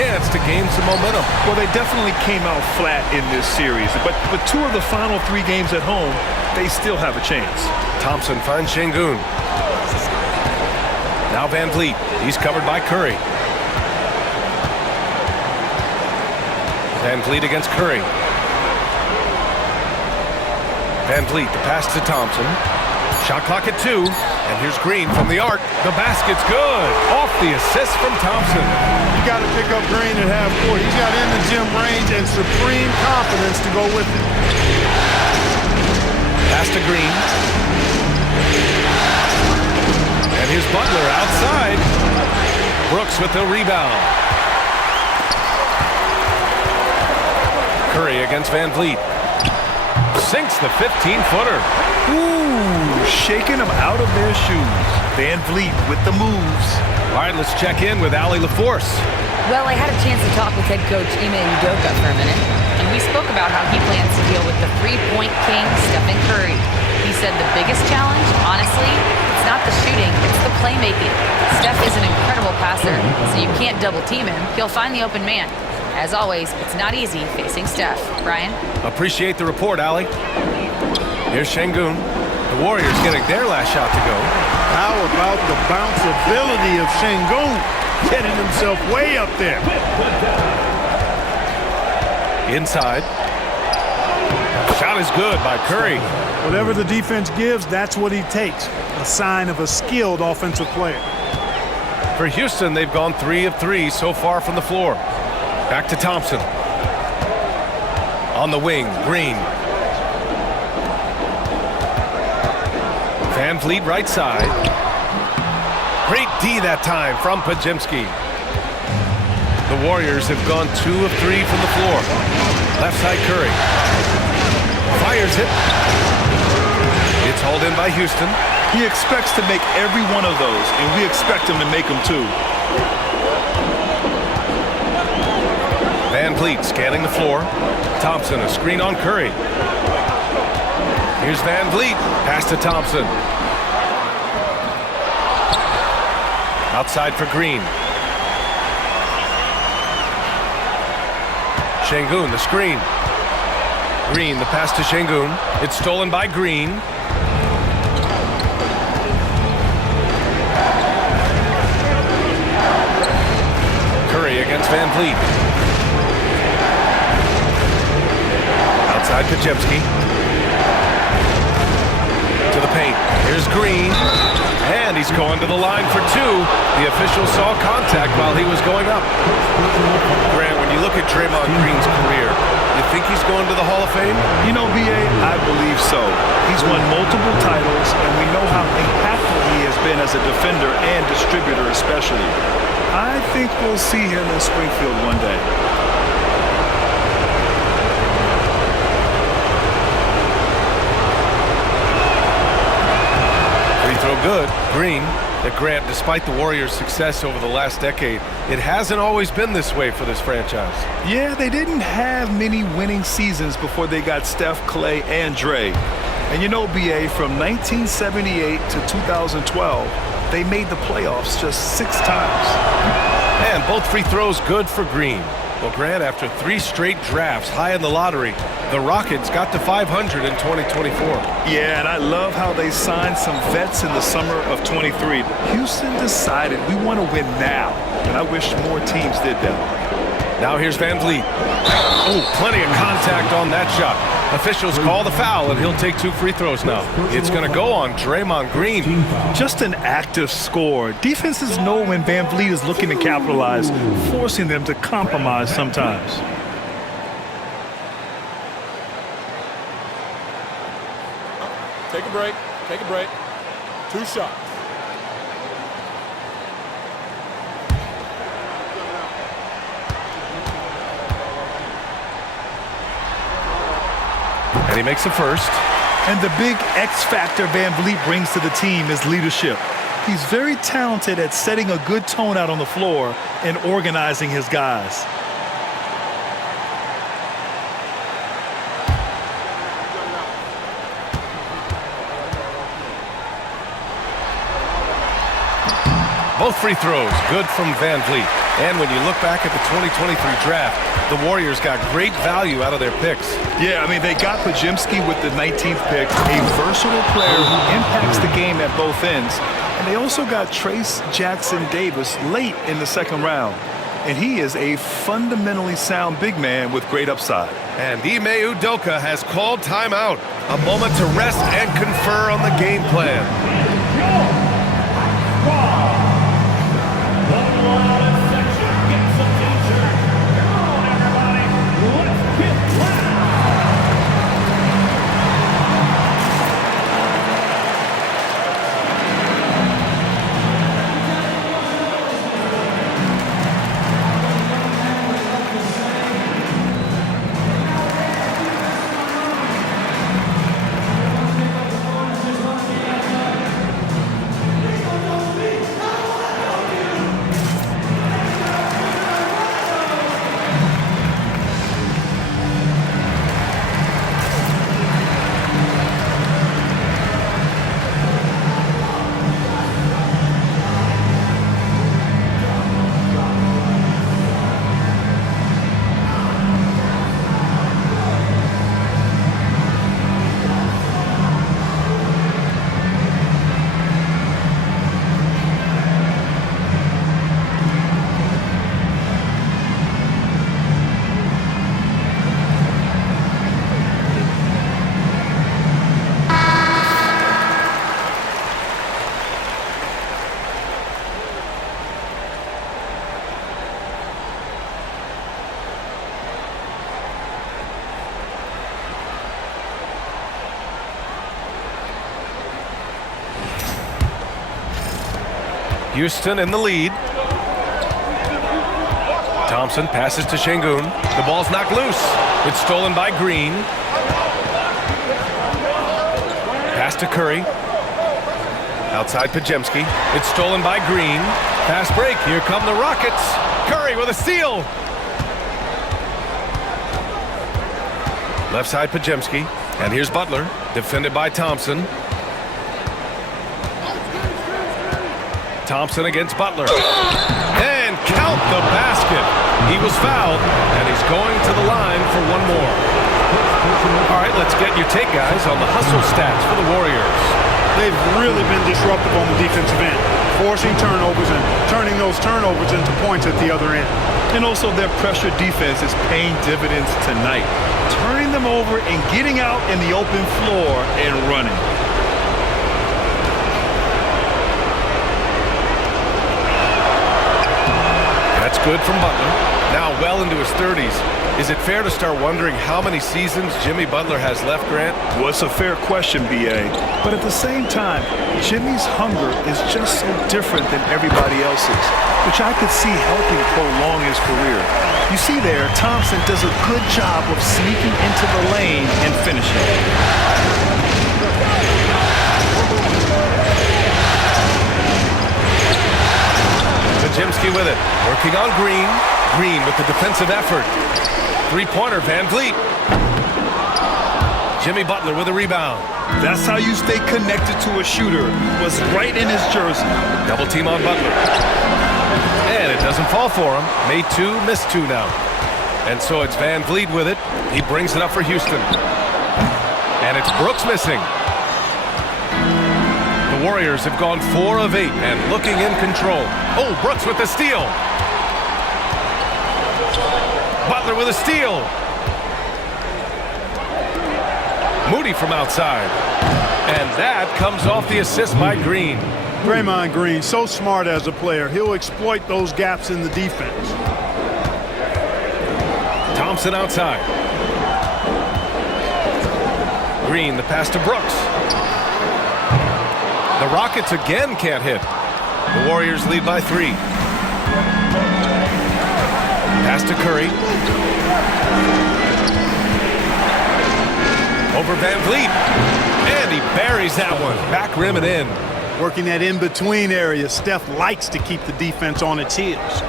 chance to gain some momentum. Well, they definitely came out flat in this series, but 2 of the final 3 games at home, they still have a chance. Thompson finds Şengün. Now Van Vliet. He's covered by Curry. Van Vliet against Curry. Van Vliet, the pass to Thompson. Shot clock at 2. And here's Green from the arc. The basket's good. Off the assist from Thompson. You got to pick up Green at half court. He's got in the gym range and supreme confidence to go with it. Pass to Green. And here's Butler outside. Brooks with the rebound. Curry against Van Vliet. Sinks the 15-footer. Ooh, shaking them out of their shoes. Van Vliet with the moves. All right, let's check in with Allie LaForce. Well, I had a chance to talk with head coach Ime Udoka for a minute, and we spoke about how he plans to deal with the three-point king, Stephen Curry. He said the biggest challenge, honestly, it's not the shooting, it's the playmaking. Steph is an incredible passer, so you can't double-team him. He'll find the open man. As always, it's not easy facing Steph. Brian? Appreciate the report, Allie. Here's Şengün. The Warriors getting their last shot to go. How about the bounceability of Şengün? Getting himself way up there. Inside. Shot is good by Curry. Whatever the defense gives, that's what he takes. A sign of a skilled offensive player. For Houston, they've gone 3 of 3 so far from the floor. Back to Thompson. On the wing, Green. Van Vliet right side. Great D that time from Podziemski. The Warriors have gone 2 of 3 from the floor. Left side Curry. Fires it. It's hauled in by Houston. He expects to make every one of those, and we expect him to make them too. Van Vliet scanning the floor. Thompson, a screen on Curry. Here's Van Vliet. Pass to Thompson. Outside for Green. Şengün, the screen. Green, the pass to Şengün. It's stolen by Green. Curry against Van Vliet. Outside Podziemski. To the paint. Here's Green. And he's going to the line for 2. The official saw contact while he was going up. Grant, when you look at Draymond Green's career, you think he's going to the Hall of Fame? You know, B.A., I believe so. He's won multiple titles, and we know how impactful he has been as a defender and distributor especially. I think we'll see him in Springfield one day. Free throw good. Green. That Grant, despite the Warriors' success over the last decade, it hasn't always been this way for this franchise. Yeah, they didn't have many winning seasons before they got Steph, Clay, and Dre. And you know, B.A., from 1978 to 2012, they made the playoffs just 6 times. And both free throws good for Green. Well, Grant, after 3 straight drafts high in the lottery, the Rockets got to 500 in 2024. Yeah, and I love how they signed some vets in the summer of 23. Houston decided we want to win now, and I wish more teams did that. Now here's Van Vliet. Oh, plenty of contact on that shot. Officials call the foul, and he'll take 2 free throws now. It's going to go on Draymond Green. Just an active score. Defenses know when Van Vliet is looking to capitalize, forcing them to compromise sometimes. Take a break. Take a break. 2 shots. And he makes the first. And the big X factor Van Vliet brings to the team is leadership. He's very talented at setting a good tone out on the floor and organizing his guys. Both free throws good from Van Vliet. And when you look back at the 2023 draft, the Warriors got great value out of their picks. Yeah, I mean, they got Pajimski with the 19th pick, a versatile player who impacts the game at both ends. And they also got Trace Jackson Davis late in the second round. And he is a fundamentally sound big man with great upside. And Ime Udoka has called timeout. A moment to rest and confer on the game plan. Houston in the lead. Thompson passes to Şengün. The ball's knocked loose. It's stolen by Green. Pass to Curry. Outside Pajimski. It's stolen by Green. Fast break. Here come the Rockets. Curry with a steal. Left side Pajimski. And here's Butler. Defended by Thompson. Thompson against Butler. And count the basket. He was fouled, and he's going to the line for one more. All right, let's get your take, guys, on the hustle stats for the Warriors. They've really been disruptive on the defensive end, forcing turnovers and turning those turnovers into points at the other end. And also their pressure defense is paying dividends tonight, turning them over and getting out in the open floor and running. That's good from Butler. Now well into his 30s. Is it fair to start wondering how many seasons Jimmy Butler has left, Grant? Well, it's a fair question, B.A. But at the same time, Jimmy's hunger is just so different than everybody else's, which I could see helping prolong his career. You see there, Thompson does a good job of sneaking into the lane and finishing. Pajimski with it. Working on Green. Green with the defensive effort. Three-pointer, Van Vliet. Jimmy Butler with a rebound. That's how you stay connected to a shooter. Was right in his jersey. Double team on Butler. And it doesn't fall for him. Made two, missed two now. And so it's Van Vliet with it. He brings it up for Houston. And it's Brooks missing. The Warriors have gone 4 of 8 and looking in control. Oh, Brooks with the steal. Butler with a steal. Moody from outside. And that comes off the assist by Green. Draymond Green, so smart as a player. He'll exploit those gaps in the defense. Thompson outside. Green, the pass to Brooks. The Rockets again can't hit. The Warriors lead by 3. Pass to Curry. Over Van Vliet. And he buries that one. Back rim and in. Working that in-between area. Steph likes to keep the defense on its heels.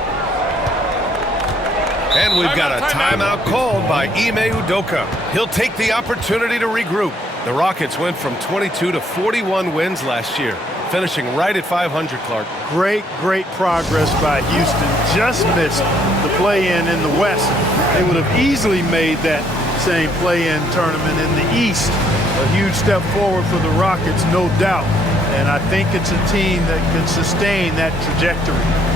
And we've got a timeout called by Ime Udoka. He'll take the opportunity to regroup. The Rockets went from 22 to 41 wins last year, finishing right at 500, Clark. Great progress by Houston. Just missed the play-in in the West. They would have easily made that same play-in tournament in the East. A huge step forward for the Rockets, no doubt. And I think it's a team that can sustain that trajectory.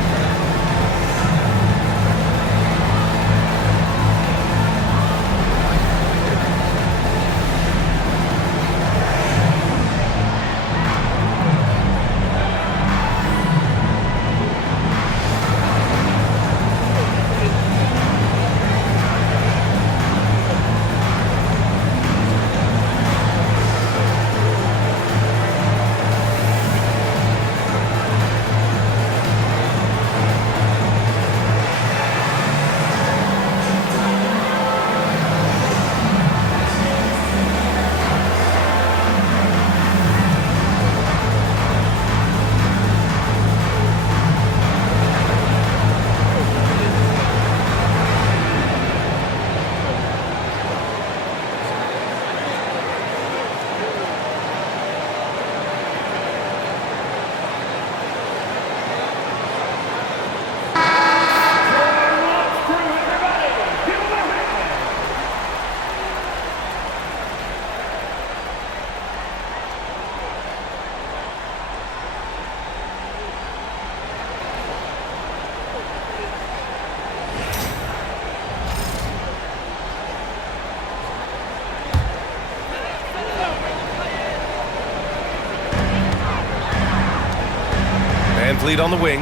Lead on the wing.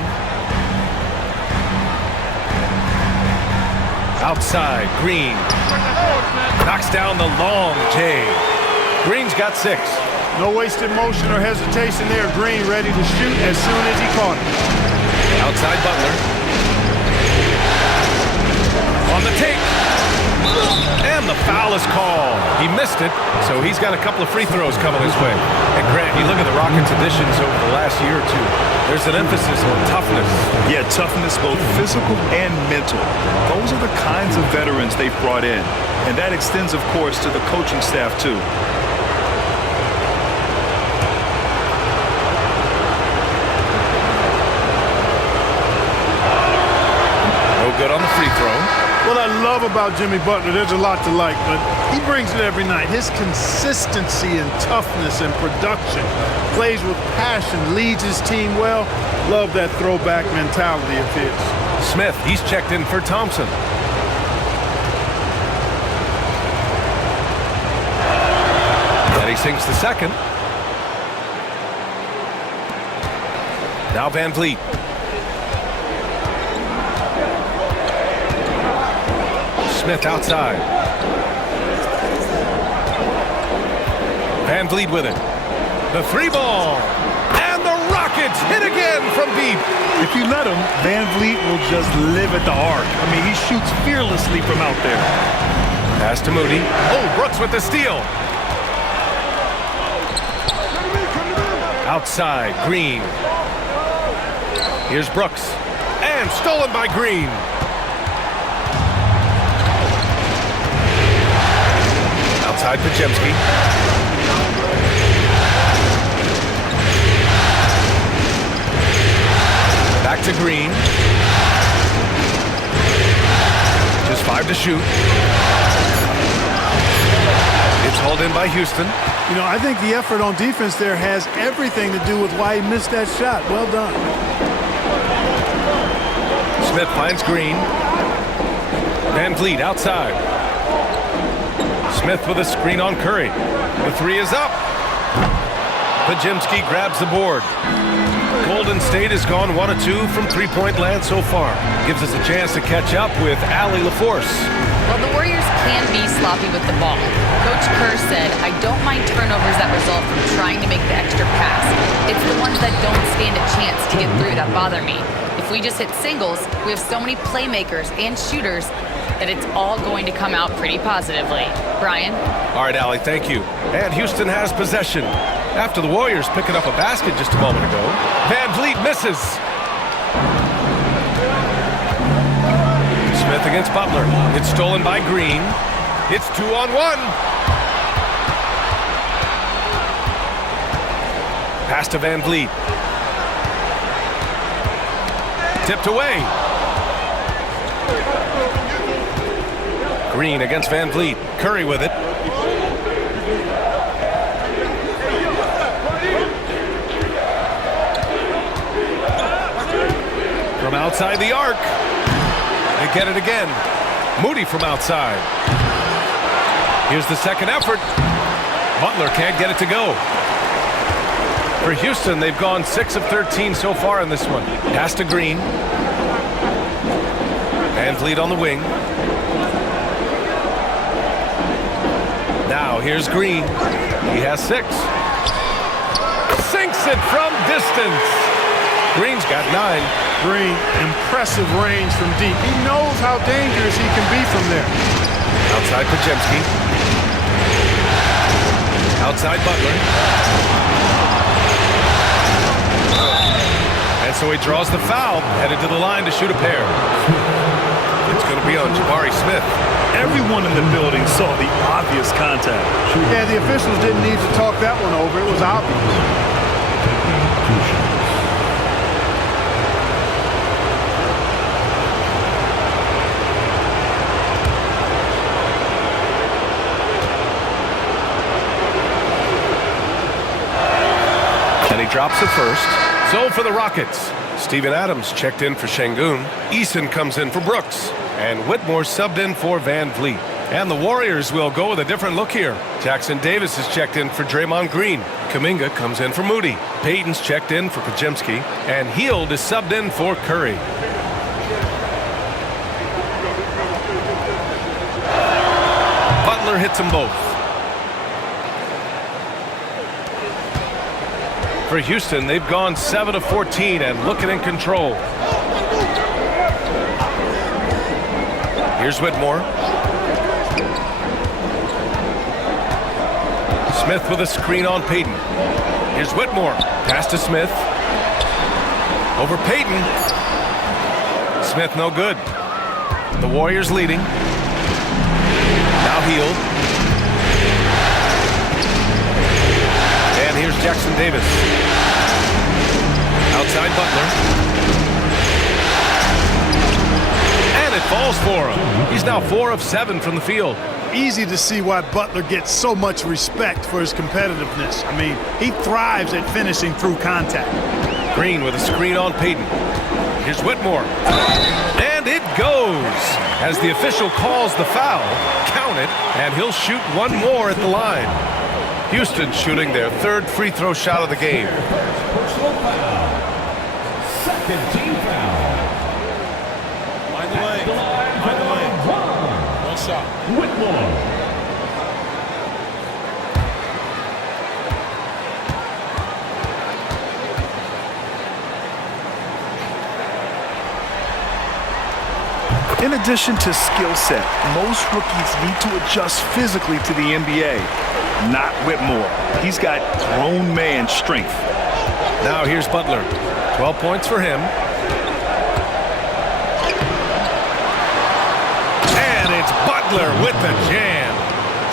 Outside, Green. Knocks down the long J. Green's got 6. No wasted motion or hesitation there. Green ready to shoot as soon as he caught it. Outside Butler. On the take. And the foul is called. He missed it, so he's got a couple of free throws coming his way. And Grant, you look at the Rockets' additions over the last year or two. There's an emphasis on toughness. Yeah, toughness, both physical and mental. Those are the kinds of veterans they've brought in. And that extends, of course, to the coaching staff, too. No good on the free throw. What I love about Jimmy Butler, there's a lot to like, but he brings it every night. His consistency and toughness and production, plays with passion, leads his team well. Love that throwback mentality of his. Smith, he's checked in for Thompson. And he sinks the second. Now Van Vliet. Smith outside. Van Vliet with it. The 3-ball. And the Rockets hit again from deep. If you let him, Van Vliet will just live at the arc. I mean, he shoots fearlessly from out there. Pass to Moody. Oh, Brooks with the steal. Outside, Green. Here's Brooks. And stolen by Green. Outside Pajemski. Back to Green. Just 5 to shoot. It's hauled in by Houston. You know, I think the effort on defense there has everything to do with why he missed that shot. Well done. Smith finds Green. Van Vliet outside. Smith with a screen on Curry. The 3 is up. Pajemski grabs the board. Golden State has gone 1 of 2 from three-point land so far. Gives us a chance to catch up with Allie LaForce. Well, the Warriors can be sloppy with the ball. Coach Kerr said, I don't mind turnovers that result from trying to make the extra pass. It's the ones that don't stand a chance to get through that bother me. If we just hit singles, we have so many playmakers and shooters that it's all going to come out pretty positively. Brian? All right, Allie, thank you. And Houston has possession. After the Warriors picking up a basket just a moment ago. Van Vliet misses. Smith against Butler. It's stolen by Green. It's 2-on-1. Pass to Van Vliet. Tipped away. Green against Van Vliet. Curry with it. From outside the arc. They get it again. Moody from outside. Here's the second effort. Butler can't get it to go. For Houston, they've gone 6 of 13 so far in this one. Pass to Green. Van Vliet on the wing. Now here's Green. He has 6. Sinks it from distance. Green's got 9. Green, impressive range from deep. He knows how dangerous he can be from there. Outside Pajemski. Outside Butler. And so he draws the foul, headed to the line to shoot a pair. It's going to be on Jabari Smith. Everyone in the building saw the obvious contact. Yeah, the officials didn't need to talk that one over. It was obvious. And he drops it first. So for the Rockets, Steven Adams checked in for Şengün. Eason comes in for Brooks. And Whitmore subbed in for Van Vliet. And the Warriors will go with a different look here. Jackson Davis is checked in for Draymond Green. Kuminga comes in for Moody. Payton's checked in for Pajemski. And Hield is subbed in for Curry. Butler hits them both. For Houston, they've gone 7 of 14 and looking in control. Here's Whitmore. Smith with a screen on Payton. Here's Whitmore. Pass to Smith. Over Payton. Smith no good. The Warriors leading. Now Hield. And here's Jackson Davis. Outside Butler. And it falls for him. He's now 4 of 7 from the field. Easy to see why Butler gets so much respect for his competitiveness. I mean, he thrives at finishing through contact. Green with a screen on Payton. Here's Whitmore. And it goes. As the official calls the foul, count it, and he'll shoot one more at the line. Houston shooting their 3rd free throw shot of the game. Second team foul. Find the lane. Find the lane. One shot. Whitmore. In addition to skill set, most rookies need to adjust physically to the NBA. Not Whitmore. He's got grown man strength. Now here's Butler. 12 points for him. And it's Butler with the jam.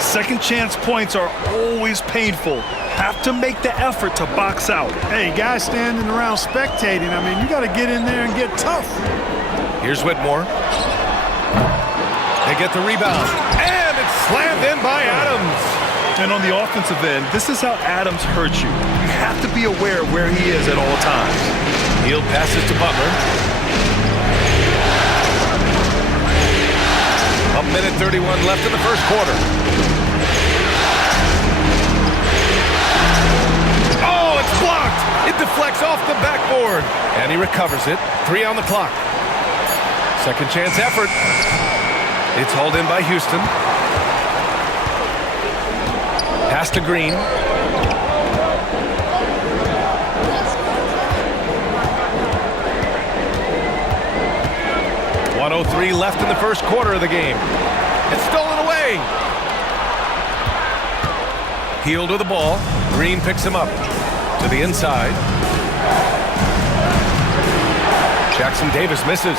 Second chance points are always painful. Have to make the effort to box out. Hey, guys standing around spectating, I mean, you got to get in there and get tough. Here's Whitmore. They get the rebound. And it's slammed in by Adams. And on the offensive end, this is how Adams hurts you. You have to be aware of where he is at all times. Hield passes to Butler. A minute 31 left in the first quarter. Oh, it's blocked. It deflects off the backboard. And he recovers it. 3 on the clock. Second chance effort. It's hauled in by Houston. Pass to Green. .103 left in the first quarter of the game. It's stolen away. Hield with the ball. Green picks him up to the inside. Jackson Davis misses.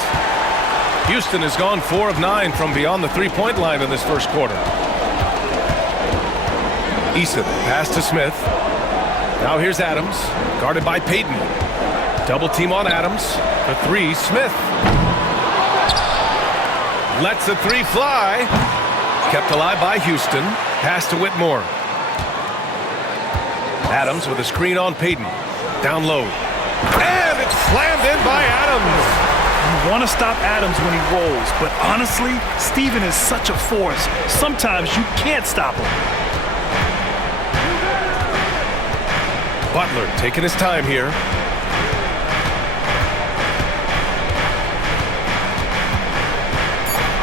Houston has gone 4 of 9 from beyond the three-point line in this first quarter. Eason, pass to Smith. Now here's Adams, guarded by Payton. Double team on Adams. For three, Smith. Lets a three fly. Kept alive by Houston. Pass to Whitmore. Adams with a screen on Payton. Down low. And it's slammed in by Adams. You want to stop Adams when he rolls, but honestly, Steven is such a force. Sometimes you can't stop him. Butler taking his time here.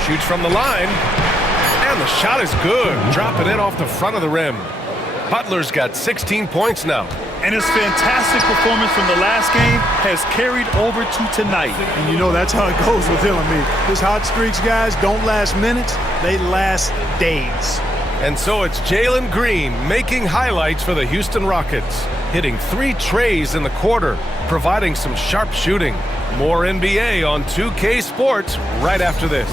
Shoots from the line. And the shot is good. Dropping in off the front of the rim. Butler's got 16 points now. And his fantastic performance from the last game has carried over to tonight. And you know that's how it goes with him. I mean, his hot streaks, guys, don't last minutes. They last days. And so it's Jalen Green making highlights for the Houston Rockets. Hitting 3 trays in the quarter, providing some sharp shooting. More NBA on 2K Sports right after this.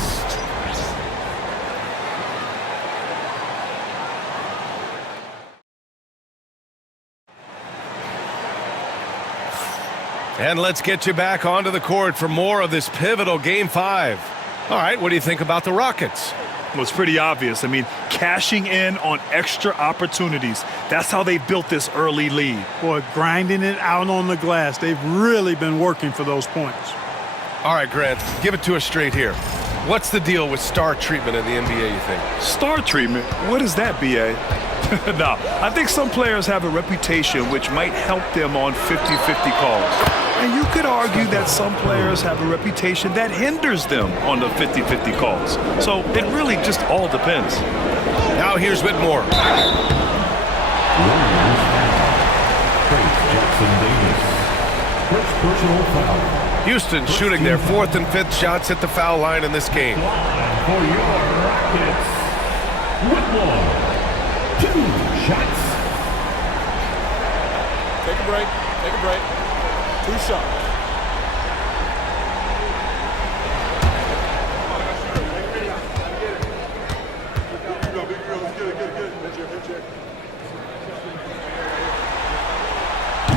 And let's get you back onto the court for more of this pivotal Game 5. All right, what do you think about the Rockets? Well, it's pretty obvious. I mean, cashing in on extra opportunities. That's how they built this early lead. Boy, grinding it out on the glass. They've really been working for those points. All right, Grant, give it to us straight here. What's the deal with star treatment in the NBA, you think? Star treatment? What is that, B.A.? No, I think some players have a reputation which might help them on 50-50 calls. And you could argue that some players have a reputation that hinders them on the 50-50 calls. So it really just all depends. Now here's Whitmore. First personal foul. Houston shooting their 4th and 5th shots at the foul line in this game. For your Rockets, Whitmore. 2 shots. Take a break. Take a break. 2 shots.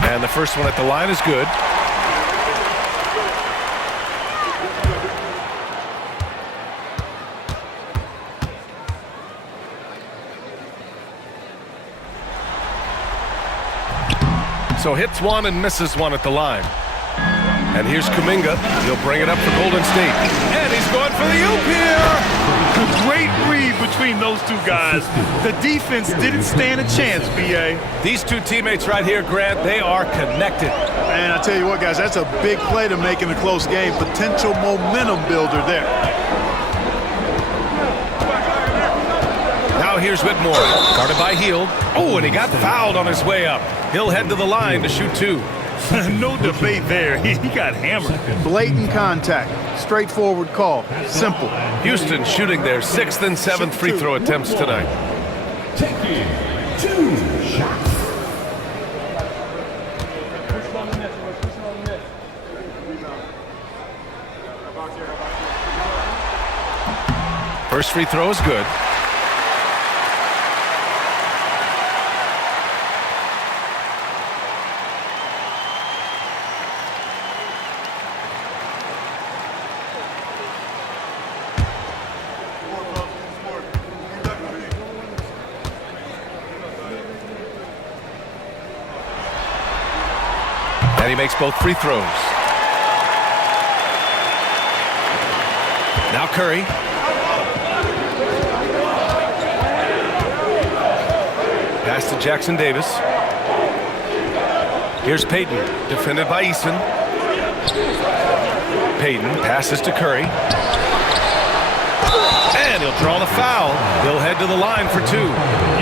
And the first one at the line is good. So hits one and misses one at the line. And here's Kuminga. He'll bring it up for Golden State. And he's going for the oop here. Great read between those two guys. The defense didn't stand a chance, B.A. These two teammates right here, Grant, they are connected. And I tell you what, guys, that's a big play to make in a close game. Potential momentum builder there. Now here's Whitmore, guarded by Hield. Oh, and he got fouled on his way up. He'll head to the line to shoot 2. No debate there. He got hammered. Blatant contact. Straightforward call. Simple. Houston shooting their 6th and 7th free throw attempts tonight. Taking 2 shots. First free throw is good. And he makes both free throws. Now Curry. Pass to Jackson Davis. Here's Payton, defended by Eason. Payton passes to Curry. And he'll draw the foul. He'll head to the line for 2.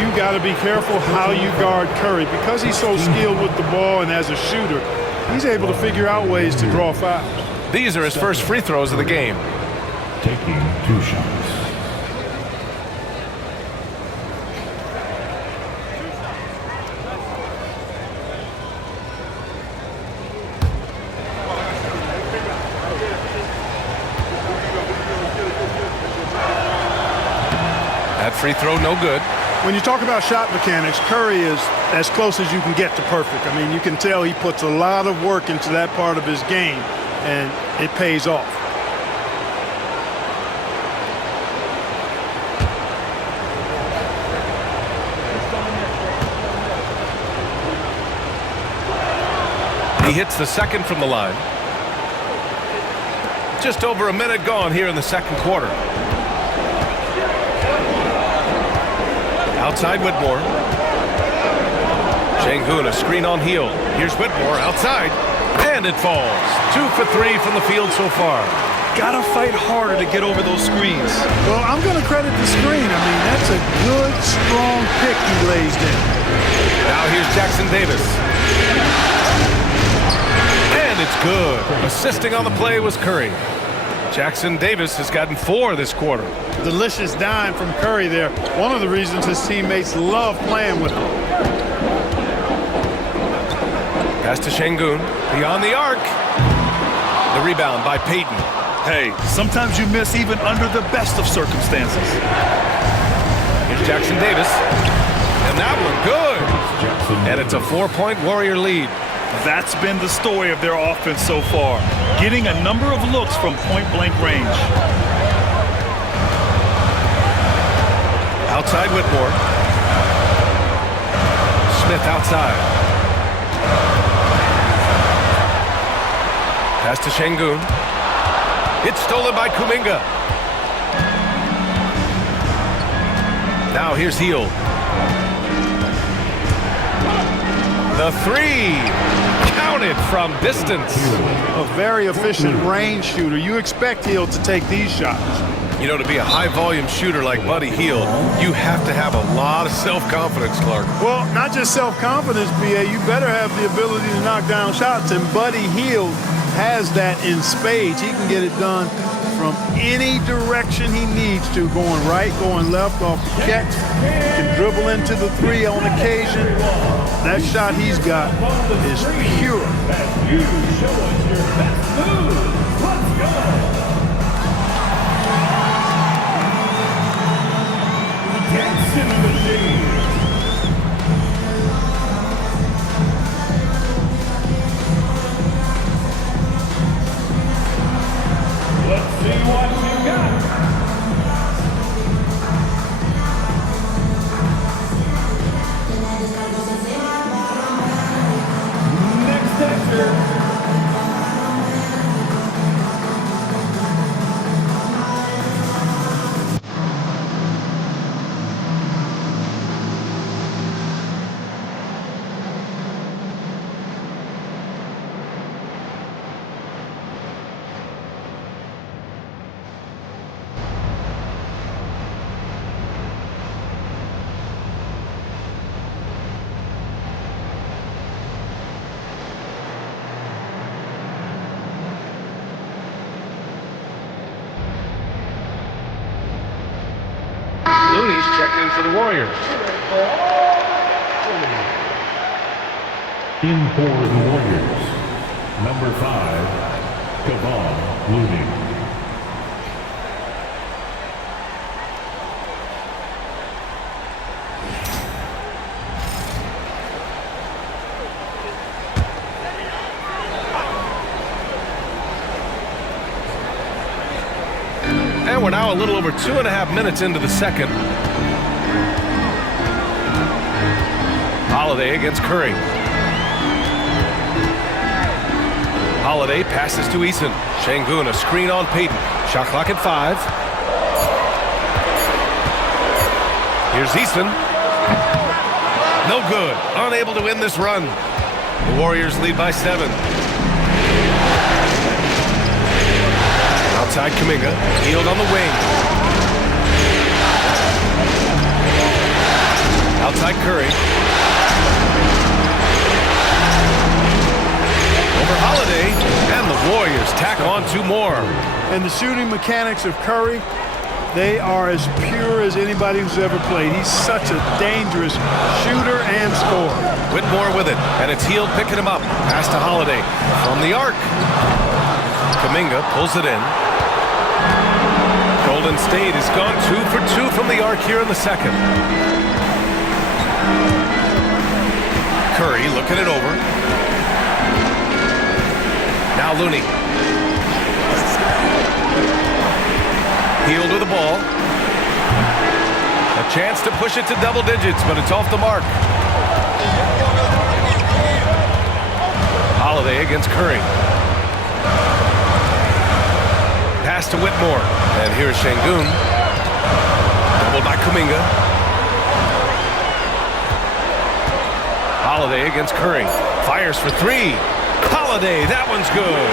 You got to be careful how you guard Curry. Because he's so skilled with the ball and as a shooter, he's able to figure out ways to draw fouls. These are his first free throws of the game. Taking 2 shots. That free throw no good. When you talk about shot mechanics, Curry is as close as you can get to perfect. I mean, you can tell he puts a lot of work into that part of his game, and it pays off. He hits the second from the line. Just over a minute gone here in the second quarter. Outside Whitmore. Şengün, a screen on Hield. Here's Whitmore outside, and it falls. 2 for 3 from the field so far. Gotta fight harder to get over those screens. Well, I'm going to credit the screen. I mean, that's a good, strong pick he lays in. Now here's Jackson Davis. And it's good. Assisting on the play was Curry. Jackson Davis has gotten 4 this quarter. Delicious dime from Curry there. One of the reasons his teammates love playing with him. Pass to Şengün. Beyond the arc. The rebound by Payton. Hey, sometimes you miss even under the best of circumstances. Here's Jackson Davis. And that one good. And it's a 4-point Warrior lead. That's been the story of their offense so far. Getting a number of looks from point-blank range. Outside Whitmore. Smith outside. Pass to Şengün. It's stolen by Kuminga. Now here's Hield. The 3. Counted from distance. A very efficient range shooter. You expect Hield to take these shots. You know, to be a high-volume shooter like Buddy Hield, you have to have a lot of self-confidence, Clark. Well, not just self-confidence, B.A. You better have the ability to knock down shots, and Buddy Hield has that in spades. He can get it done from any direction he needs to, going right, going left, off the catch. He can dribble into the 3 on occasion. That shot he's got is pure. You show us your best move. Let's go. Dancing machine. Let's see what you got. Next texture. Looney's checking in for the Warriors. In for the Warriors, number 5, Kevon Looney. And we're now a little over 2.5 minutes into the second. Holiday against Curry. Holiday passes to Eason. Şengün, a screen on Payton. Shot clock at 5. Here's Eason. No good. Unable to win this run. The Warriors lead by 7. Outside Kuminga. Hield on the wing. Outside Curry. Over Holiday. And the Warriors tack on 2 more. And the shooting mechanics of Curry, they are as pure as anybody who's ever played. He's such a dangerous shooter and scorer. Whitmore with it. And it's Hield picking him up. Pass to Holiday. From the arc. Kuminga pulls it in. Golden State has gone 2 for 2 from the arc here in the second. Curry looking it over. Now Looney. Hield with the ball. A chance to push it to double digits, but it's off the mark. Holiday against Curry. Pass to Whitmore. And here's Şengün. Doubled by Kuminga. Holiday against Curry. Fires for three. Holiday, that one's good.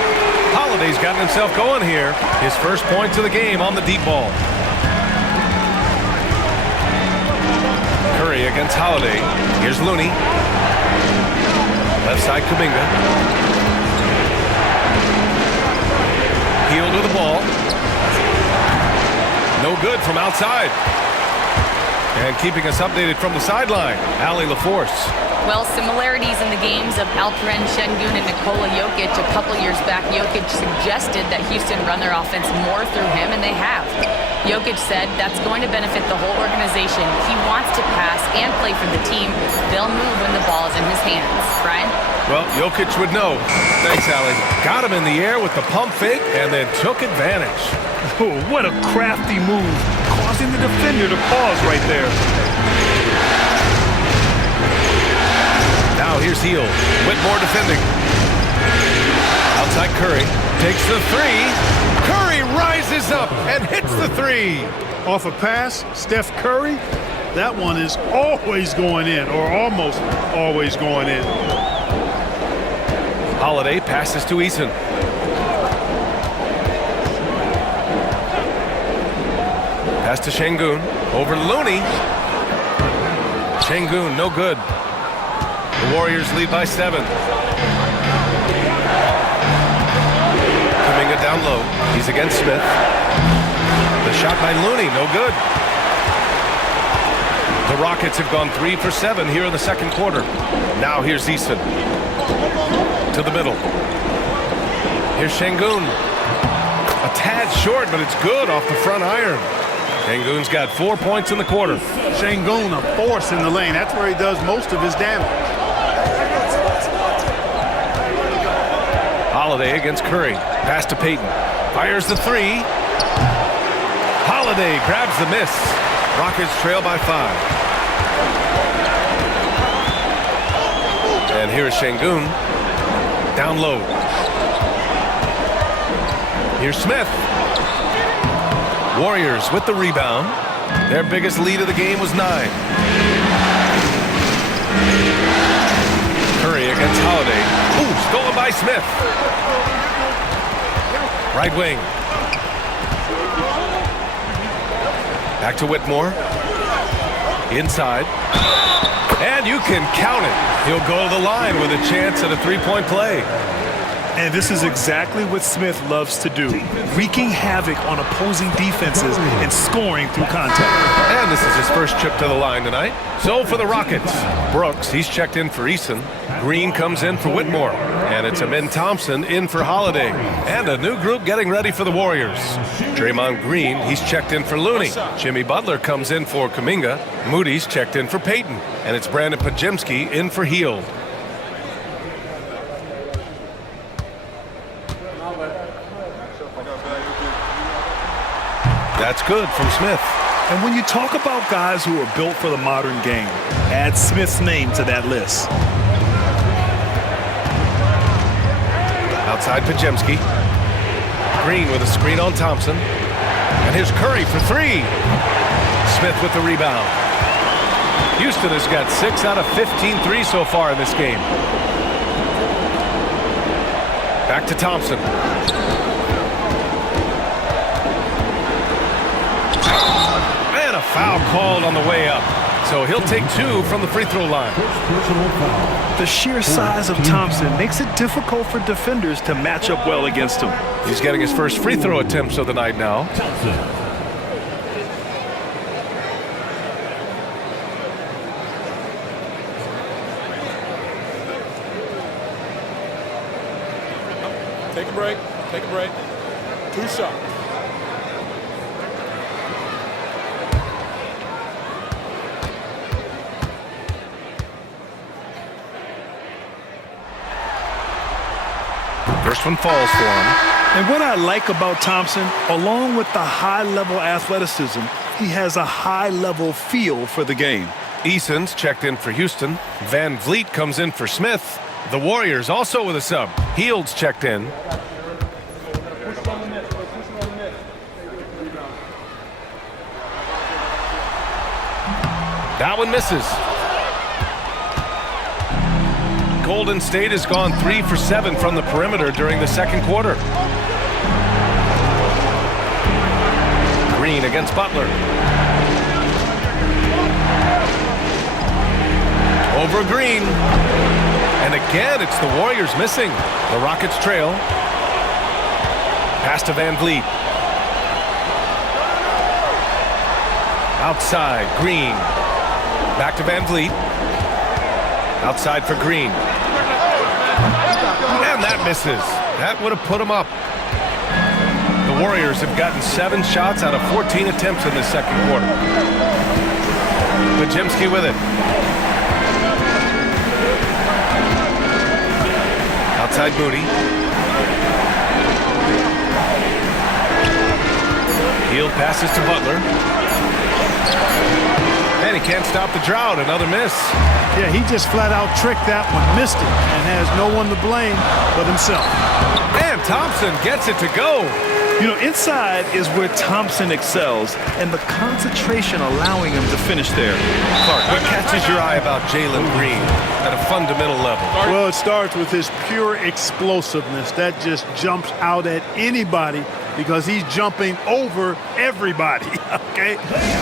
Holiday's gotten himself going here. His first points of the game on the deep ball. Curry against Holiday. Here's Looney. Left side Kuminga. Hield with the ball. No good from outside. And keeping us updated from the sideline, Allie LaForce. Well, similarities in the games of Alperen Şengün and Nikola Jokic. A couple years back, Jokic suggested that Houston run their offense more through him, and they have. Jokic said that's going to benefit the whole organization. He wants to pass and play for the team. They'll move when the ball is in his hands. Brian? Well, Jokic would know. Thanks, Allie. Got him in the air with the pump fake and then took advantage. Oh, what a crafty move, causing the defender to pause right there. Now here's Hield. Whitmore defending. Outside Curry. Takes the three. Curry rises up and hits the three. Off a pass, Steph Curry, that one is always going in, or almost always going in. Holiday passes to Eason. Pass to Şengün. Over Looney. Şengün, no good. The Warriors lead by 7. Kuminga down low. He's against Smith. The shot by Looney, no good. The Rockets have gone 3 for 7 here in the second quarter. Now here's Eason. To the middle. Here's Şengün. A tad short, but it's good off the front iron. Şengün's got 4 points in the quarter. Şengün, a force in the lane. That's where he does most of his damage. Holiday against Curry. Pass to Payton. Fires the three. Holiday grabs the miss. Rockets trail by 5. And here's Şengün. Down low. Here's Smith. Warriors with the rebound. Their biggest lead of the game was 9. Curry against Holiday. Ooh, stolen by Smith. Right wing. Back to Whitmore. Inside. And you can count it. He'll go to the line with a chance at a three-point play. And this is exactly what Smith loves to do, wreaking havoc on opposing defenses and scoring through contact. And this is his first trip to the line tonight. So for the Rockets, Brooks, he's checked in for Eason. Green comes in for Whitmore. And it's Amin Thompson in for Holiday. And a new group getting ready for the Warriors. Draymond Green, he's checked in for Looney. Jimmy Butler comes in for Kuminga. Moody's checked in for Payton. And it's Brandon Pajemski in for Hield. That's good from Smith. And when you talk about guys who are built for the modern game, add Smith's name to that list. Outside Pajemski. Green with a screen on Thompson. And here's Curry for three. Smith with the rebound. Houston has got 6 out of 15 threes so far in this game. Back to Thompson. And a foul called on the way up. So he'll take 2 from the free throw line. The sheer size of Thompson makes it difficult for defenders to match up well against him. He's getting his first free throw attempts of the night now. Take a break. Take a break. 2 shots. First one falls for him. And what I like about Thompson, along with the high-level athleticism, he has a high-level feel for the game. Eason's checked in for Houston. Van Vliet comes in for Smith. The Warriors also with a sub. Heald's checked in. That one misses. Golden State has gone 3 for 7 from the perimeter during the second quarter. Green against Butler. Over Green. And again, it's the Warriors missing. The Rockets trail. Pass to Van Vliet. Outside, Green. Back to Van Vliet. Outside for Green. And that misses. That would have put him up. The Warriors have gotten 7 shots out of 14 attempts in the second quarter. Pajemski with it. Outside Moody. Hield passes to Butler. And he can't stop the drought. Another miss. Yeah, he just flat out tricked that one, missed it, and has no one to blame but himself. And Thompson gets it to go. You know, inside is where Thompson excels, and the concentration allowing him to finish there. Clark, what catches your eye about Jalen Green at a fundamental level? Well, it starts with his pure explosiveness. That just jumps out at anybody because he's jumping over everybody, okay?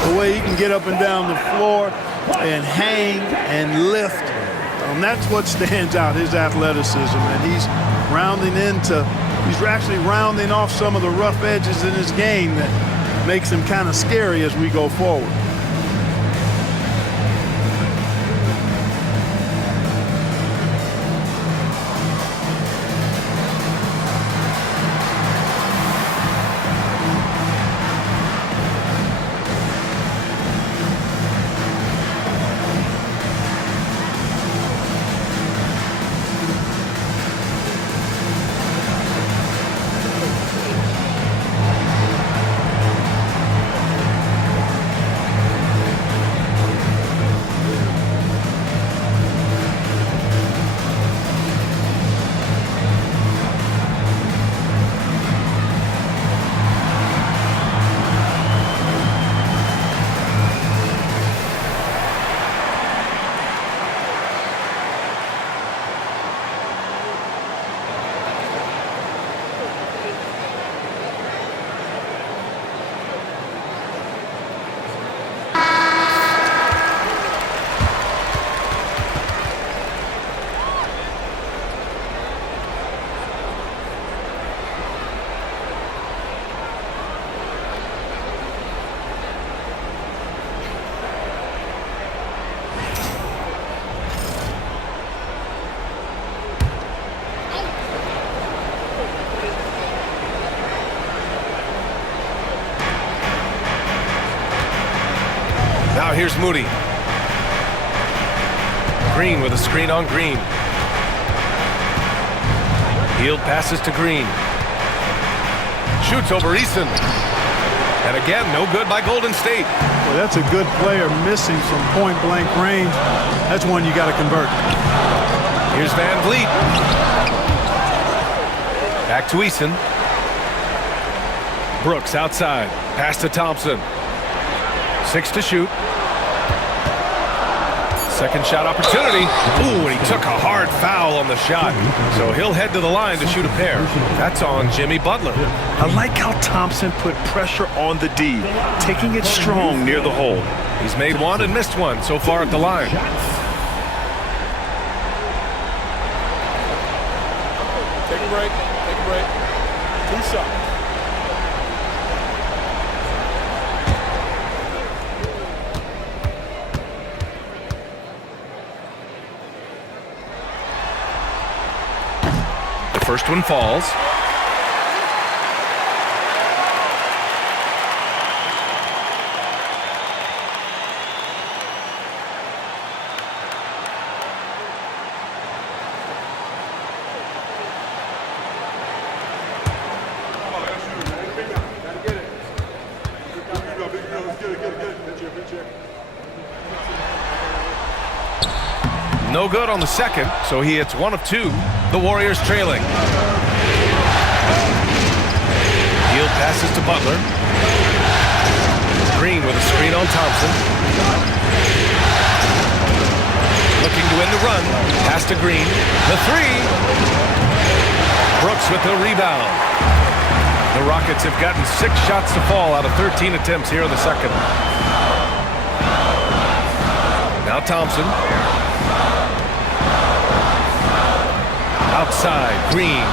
The way he can get up and down the floor and hang and lift, that's what stands out, his athleticism. And he's actually rounding off some of the rough edges in his game that makes him kind of scary as we go forward. Now here's Moody. Green with a screen on Green. Hield passes to Green. Shoots over Eason. And again, no good by Golden State. Well, that's a good player missing from point-blank range. That's one you got to convert. Here's Van Vliet. Back to Eason. Brooks outside. Pass to Thompson. 6 to shoot. Second shot opportunity. Ooh, and he took a hard foul on the shot. So he'll head to the line to shoot a pair. That's on Jimmy Butler. I like how Thompson put pressure on the D, taking it strong near the hole. He's made one and missed one so far at the line. Take a break. Take a break. 2 shots. First one falls. No good on the second, so he hits 1 of 2. The Warriors trailing. Hield passes to Butler. Green with a screen on Thompson. Looking to win the run. Pass to Green. The 3. Brooks with the rebound. The Rockets have gotten 6 shots to fall out of 13 attempts here in the second. Now Thompson. Outside, Green.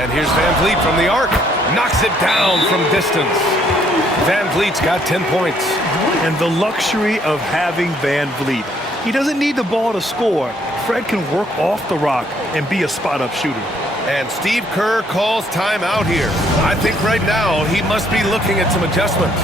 And here's Van Vliet from the arc. Knocks it down from distance. Van Vliet's got 10 points. And the luxury of having Van Vliet. He doesn't need the ball to score. Fred can work off the rock and be a spot-up shooter. And Steve Kerr calls timeout here. I think right now he must be looking at some adjustments.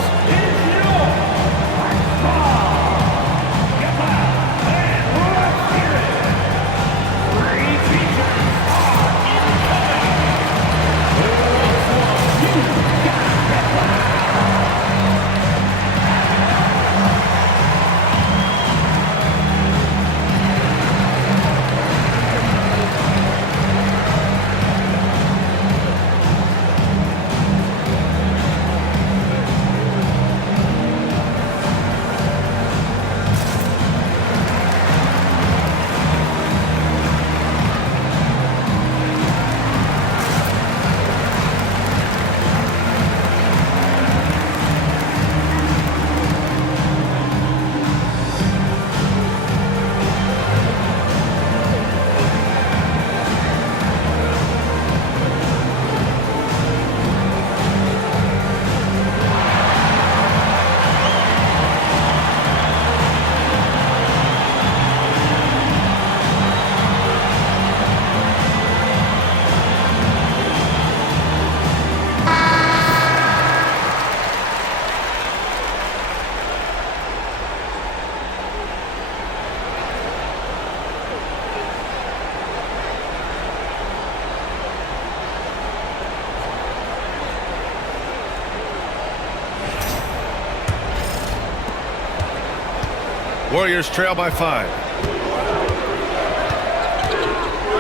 Warriors trail by 5.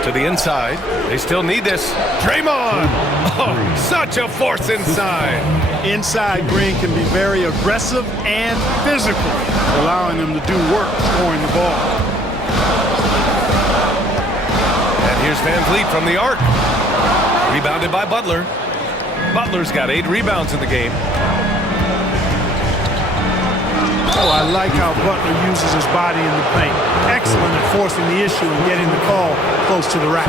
To the inside. They still need this. Draymond! Oh, such a force inside. Inside, Green can be very aggressive and physical, allowing them to do work scoring the ball. And here's Van Vliet from the arc. Rebounded by Butler. Butler's got 8 rebounds in the game. Oh, I like how Butler uses his body in the paint. Excellent at forcing the issue and getting the call close to the rack.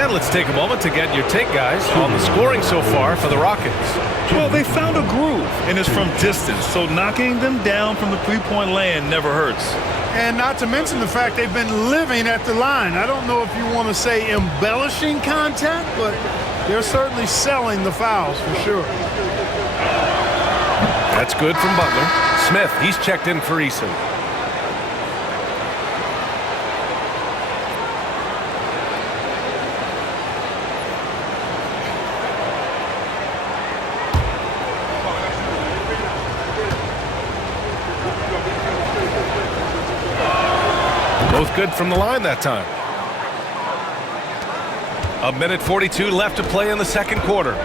And let's take a moment to get your take, guys, on the scoring so far for the Rockets. Well, they found a groove, and it's from distance, so knocking them down from the three-point land never hurts. And not to mention the fact they've been living at the line. I don't know if you want to say embellishing contact, but they're certainly selling the fouls for sure. That's good from Butler. Smith, he's checked in for Eason. Both good from the line that time. 1:42 left to play in the second quarter.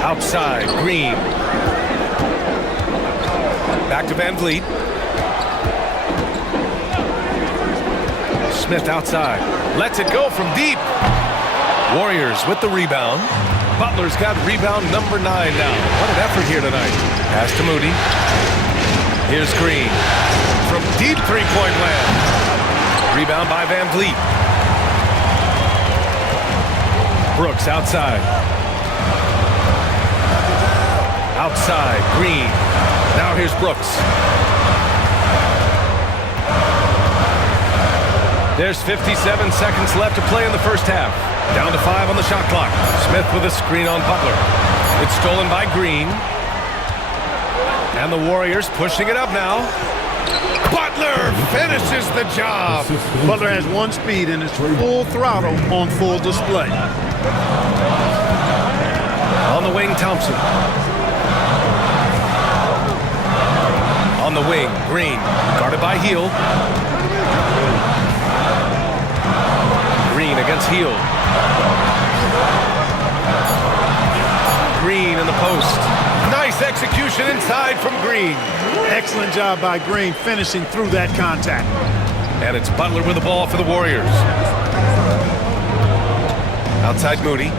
Outside, Green. Back to Van Vliet. Smith outside. Lets it go from deep. Warriors with the rebound. Butler's got rebound number 9 now. What an effort here tonight. Pass to Moody. Here's Green. From deep three-point land. Rebound by Van Vliet. Brooks outside. Outside, Green. Now here's Brooks. There's 57 seconds left to play in the first half. Down to 5 on the shot clock. Smith with a screen on Butler. It's stolen by Green. And the Warriors pushing it up now. Butler finishes the job. Butler has one speed and it's full throttle on full display. On the wing, Thompson. On the wing, Green. Guarded by Hield. defense healed. Green in the post. Nice execution inside from Green. Excellent job by Green finishing through that contact. And it's Butler with the ball for the Warriors. Outside Moody.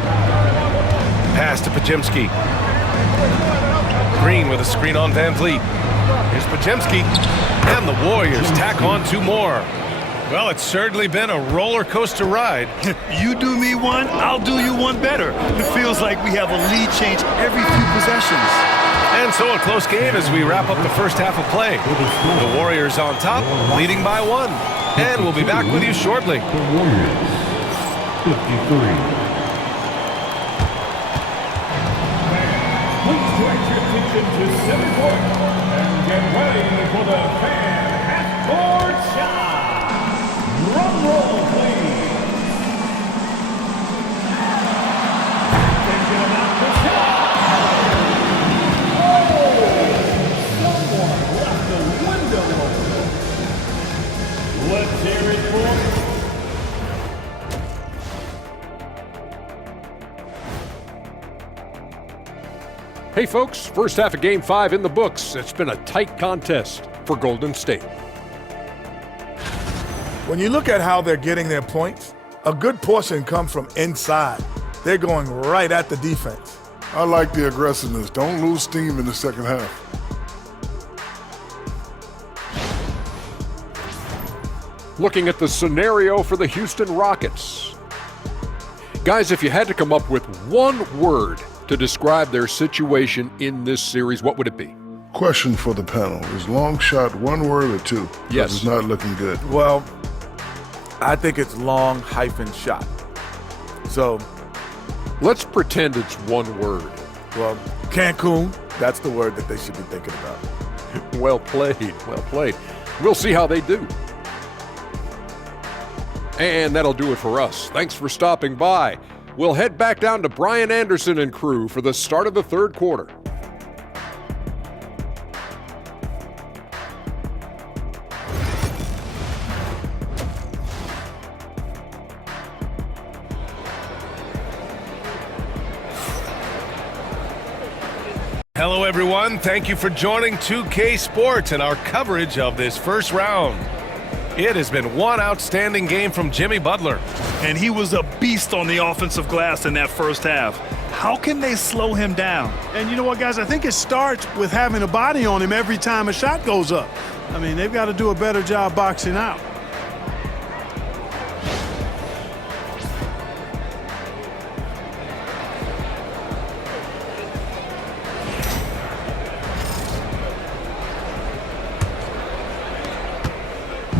Pass to Pajemski. Green with a screen on Van Vliet. Here's Pajemski. And the Warriors tack on 2 more. Well, it's certainly been a roller coaster ride. You do me one, I'll do you one better. It feels like we have a lead change every few possessions. And so a close game as we wrap up the first half of play. The Warriors on top, leading by 1. And we'll be back with you shortly. The Warriors, 53. Please direct your attention to center court and get ready for the fan half-court shot. Drum roll, please. Thinking about the shot. Oh, someone left the window open. Let's hear it for Hey folks, first half of Game 5 in the books. It's been a tight contest for Golden State. When you look at how they're getting their points, a good portion comes from inside. They're going right at the defense. I like the aggressiveness. Don't lose steam in the second half. Looking at the scenario for the Houston Rockets. Guys, if you had to come up with one word to describe their situation in this series, what would it be? Question for the panel. Is long shot one word or 2? Yes. It's not looking good. Well, I think it's long hyphen shot. So, Let's pretend it's one word. well, Cancun, that's the word that they should be thinking about. Well played, well played. We'll see how they do. And that'll do it for us. Thanks for stopping by. We'll head back down to Brian Anderson and crew for the start of the third quarter. Hello, everyone. Thank you for joining 2K Sports and our coverage of this first round. It has been one outstanding game from Jimmy Butler. And he was a beast on the offensive glass in that first half. How can they slow him down? And you know what, guys? I think it starts with having a body on him every time a shot goes up. I mean, they've got to do a better job boxing out.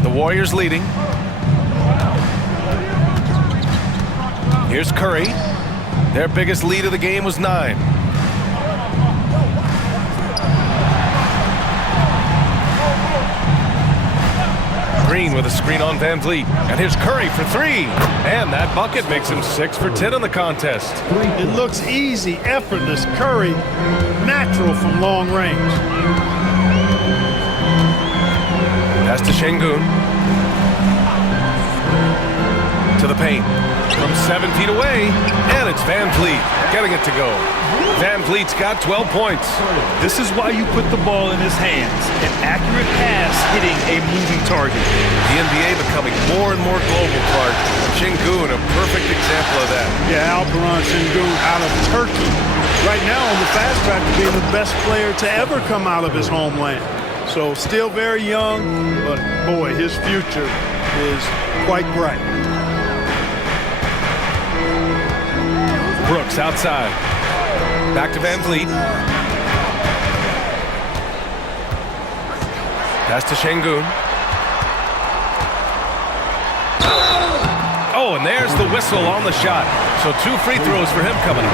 The Warriors leading. Here's Curry. Their biggest lead of the game was 9. Green with a screen on Van Vliet. And here's Curry for 3. And that bucket makes him 6 for 10 in the contest. It looks easy, effortless. Curry, natural from long range. Pass to Şengün. To the paint. From 7 feet away. And it's Van Vliet getting it to go. Van Vliet's got 12 points. This is why you put the ball in his hands. An accurate pass hitting a moving target. The NBA becoming more and more global, Clark. Şengün, a perfect example of that. Yeah, Alperen Şengün out of Turkey. Right now on the fast track to being the best player to ever come out of his homeland. So still very young, but boy, his future is quite bright. Brooks outside. Back to Van Vliet. Pass to Şengün. Oh, and there's the whistle on the shot. So 2 free throws for him coming up.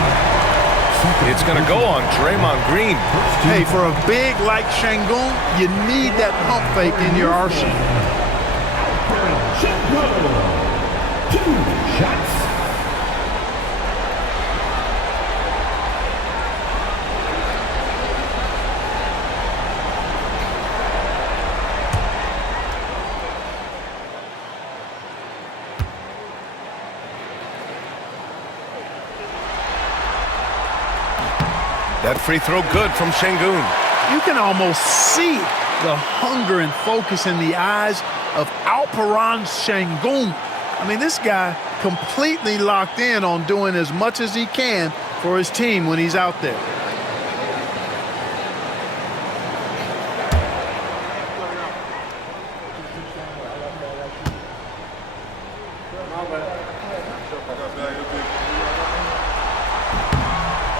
It's going to go on Draymond Green. Hey, for a big like Şengün, you need that pump fake in your arsenal. 2 shots. That free throw good from Şengün. You can almost see the hunger and focus in the eyes of Alperen Şengün. I mean, this guy completely locked in on doing as much as he can for his team when he's out there.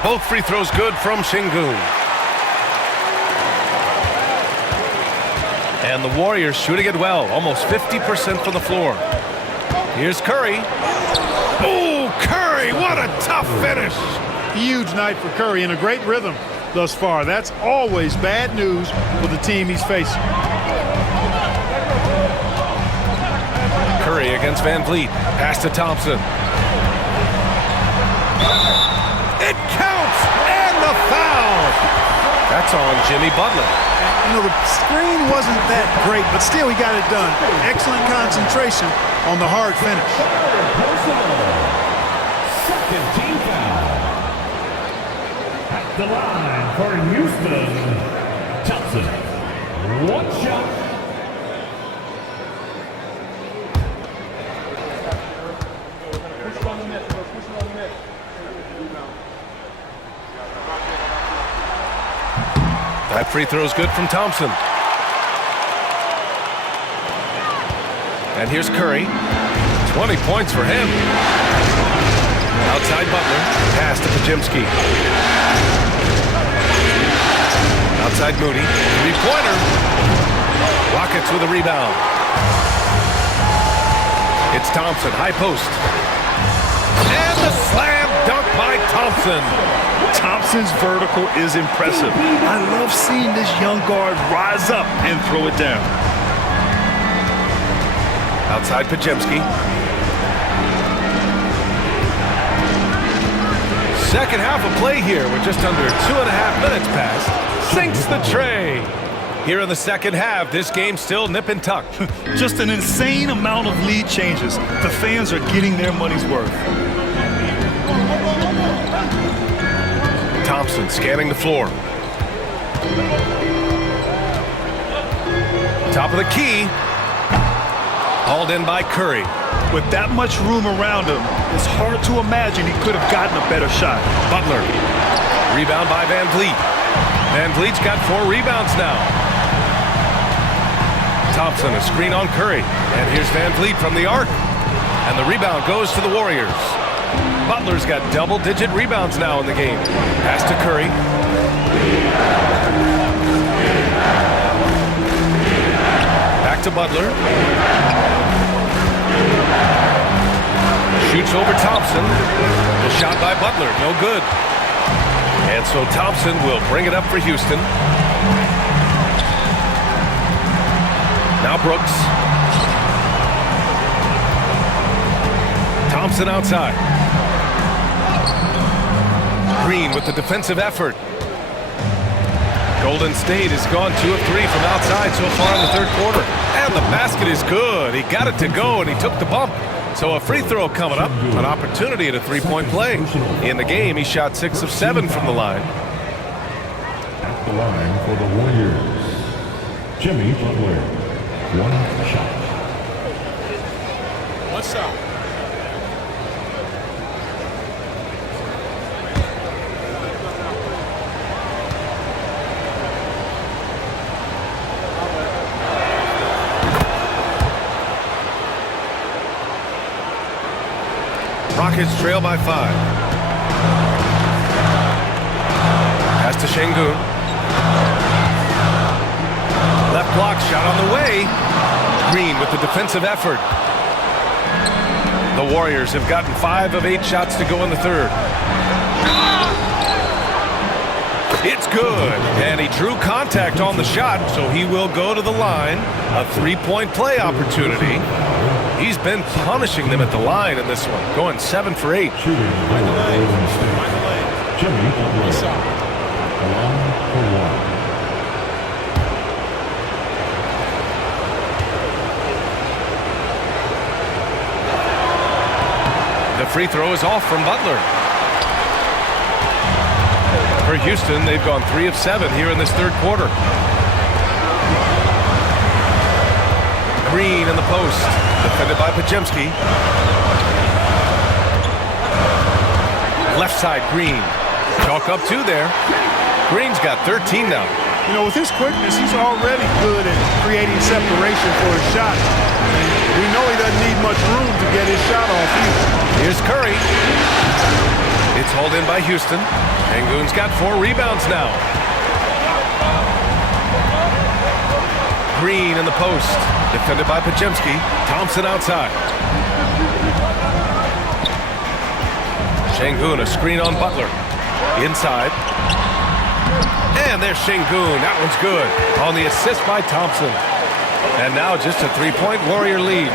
Both free throws good from Şengün. And the Warriors shooting it well, almost 50% from the floor. Here's Curry. Oh, Curry, what a tough finish. Huge night for Curry and a great rhythm thus far. That's always bad news for the team he's facing. Curry against Van Vliet. Pass to Thompson. It counts! And the foul! That's on Jimmy Butler. You know, the screen wasn't that great, but still he got it done. Excellent concentration on the hard finish. Second team foul. At the line for Houston, Thompson. One shot. That free throw is good from Thompson. And here's Curry. 20 points for him. Outside Butler. Pass to Pajimski. Outside Moody. Three-pointer. Rockets with a rebound. It's Thompson. High post. And the slam dunk by Thompson. Thompson's vertical is impressive. I love seeing this young guard rise up and throw it down. Outside Pajimski. Second half of play here with just under 2.5 minutes passed. Sinks the tray. Here in the second half, this game's still nip and tuck. Just an insane amount of lead changes. The fans are getting their money's worth. Thompson scanning the floor. Top of the key. Hauled in by Curry. With that much room around him, it's hard to imagine he could have gotten a better shot. Butler. Rebound by Van Vliet. Van Vliet's got 4 rebounds now. Thompson, a screen on Curry. And here's Van Vliet from the arc. And the rebound goes to the Warriors. Butler's got double-digit rebounds now in the game. Pass to Curry. Back to Butler. Shoots over Thompson. The shot by Butler, no good. And so Thompson will bring it up for Houston. Now Brooks. Thompson outside. Green with the defensive effort. Golden State has gone 2 of 3 from outside so far in the third quarter. And the basket is good. He got it to go and he took the bump. So a free throw coming up, an opportunity at a three-point play. In the game, he shot 6 of 7 from the line. At the line for the Warriors, Jimmy Butler. One shot. What's up? Rockets trail by 5. Pass to Şengün. Left block shot on the way. Green with the defensive effort. The Warriors have gotten 5 of 8 shots to go in the third. It's good. And he drew contact on the shot, so he will go to the line. A three-point play opportunity. He's been punishing them at the line in this one, going 7 for 8. Shooting by the Golden State. Jimmy Butler. One for one. The free throw is off from Butler. For Houston, they've gone 3 of 7 here in this third quarter. Green in the post, defended by Pajemski. Left side, Green. Chalk up 2 there. Green's got 13 now. You know, with his quickness, he's already good at creating separation for his shot. And we know he doesn't need much room to get his shot off either. Here's Curry. It's hauled in by Houston. Şengün's got 4 rebounds now. Green in the post, defended by Pajemski. Thompson outside. Şengün, a screen on Butler. Inside. And there's Şengün. That one's good. On the assist by Thompson. And now just a 3-point Warrior lead.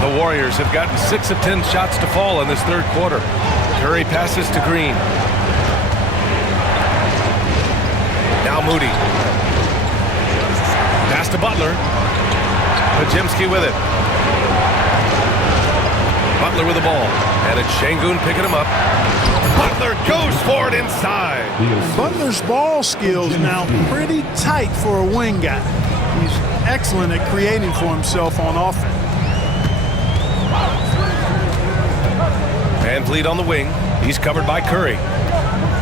The Warriors have gotten 6 of 10 shots to fall in this third quarter. Curry passes to Green. Now Moody. Pass to Butler. Pajemski with it. Butler with the ball. And it's Şengün picking him up. Butler goes for it inside. Butler's ball skills now pretty tight for a wing guy. He's excellent at creating for himself on offense. Van Vliet on the wing. He's covered by Curry.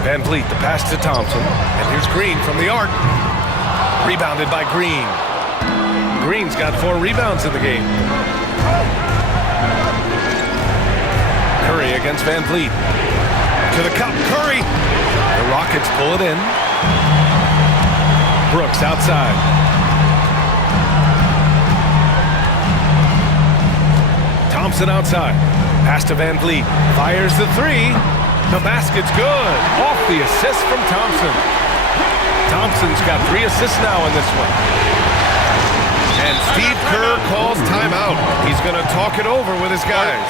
Van Vliet, the pass to Thompson. And here's Green from the arc. Rebounded by Green. Green's got 4 rebounds in the game. Curry against Van Vliet. To the cup, Curry. The Rockets pull it in. Brooks outside. Thompson outside. Pass to Van Vliet. Fires the 3. The basket's good. Off the assist from Thompson. Thompson's got 3 assists now in this one. And Steve Kerr calls timeout. He's going to talk it over with his guys.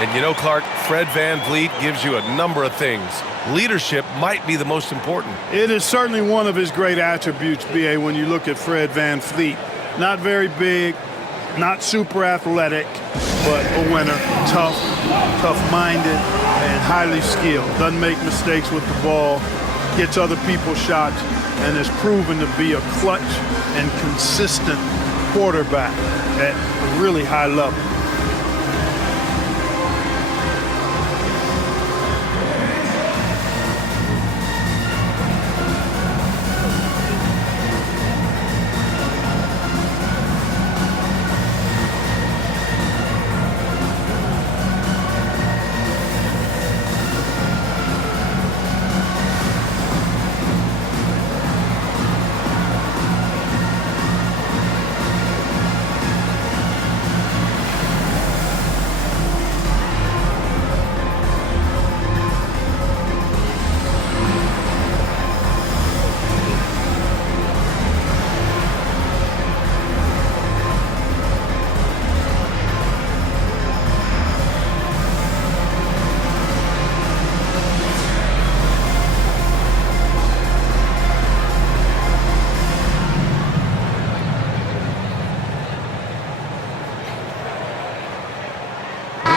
And you know, Clark, Fred Van Vliet gives you a number of things. Leadership might be the most important. It is certainly one of his great attributes, B.A., when you look at Fred Van Vliet. Not very big, not super athletic, but a winner. Tough-minded, and highly skilled. Doesn't make mistakes with the ball, gets other people's shots, and is proven to be a clutch and consistent quarterback at a really high level.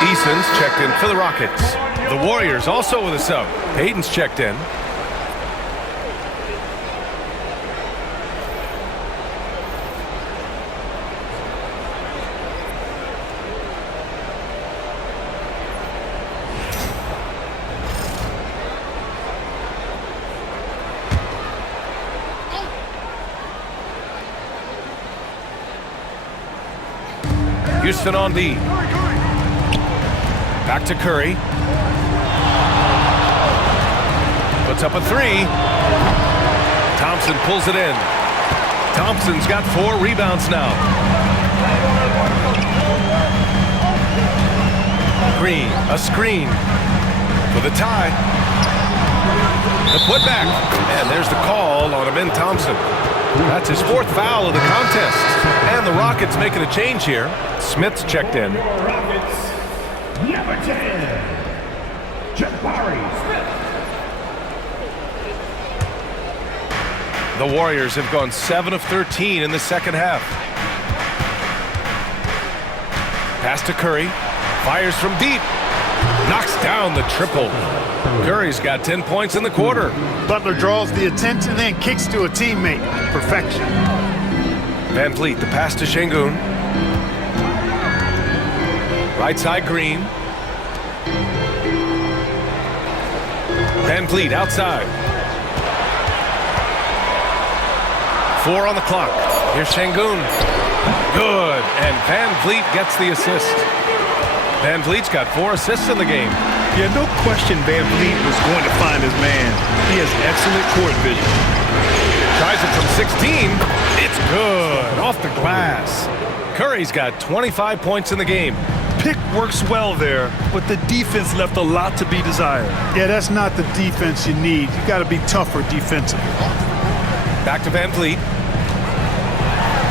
Eason's checked in for the Rockets. The Warriors also with a sub. Payton's checked in. Houston on D. Back to Curry. Puts up a 3. Thompson pulls it in. Thompson's got 4 rebounds now. Green, a screen for the tie. The putback. And there's the call on Amin Thompson. That's his 4th foul of the contest. And the Rockets making a change here. Smith's checked in. Number 10, Jabari Smith. The Warriors have gone 7 of 13 in the second half. Pass to Curry. Fires from deep. Knocks down the triple. Curry's got 10 points in the quarter. Butler draws the attention, then kicks to a teammate. Perfection. Van Vliet, the pass to Şengün. Right side, Green. Van Vliet outside. 4 on the clock. Here's Şengün. Good, and Van Vliet gets the assist. Van Vliet's got 4 assists in the game. Yeah, no question Van Vliet was going to find his man. He has excellent court vision. Tries it from 16. It's good, off the glass. Curry's got 25 points in the game. Pick works well there, but the defense left a lot to be desired. Yeah, that's not the defense you need. You got to be tougher defensively. Back to Van Vliet.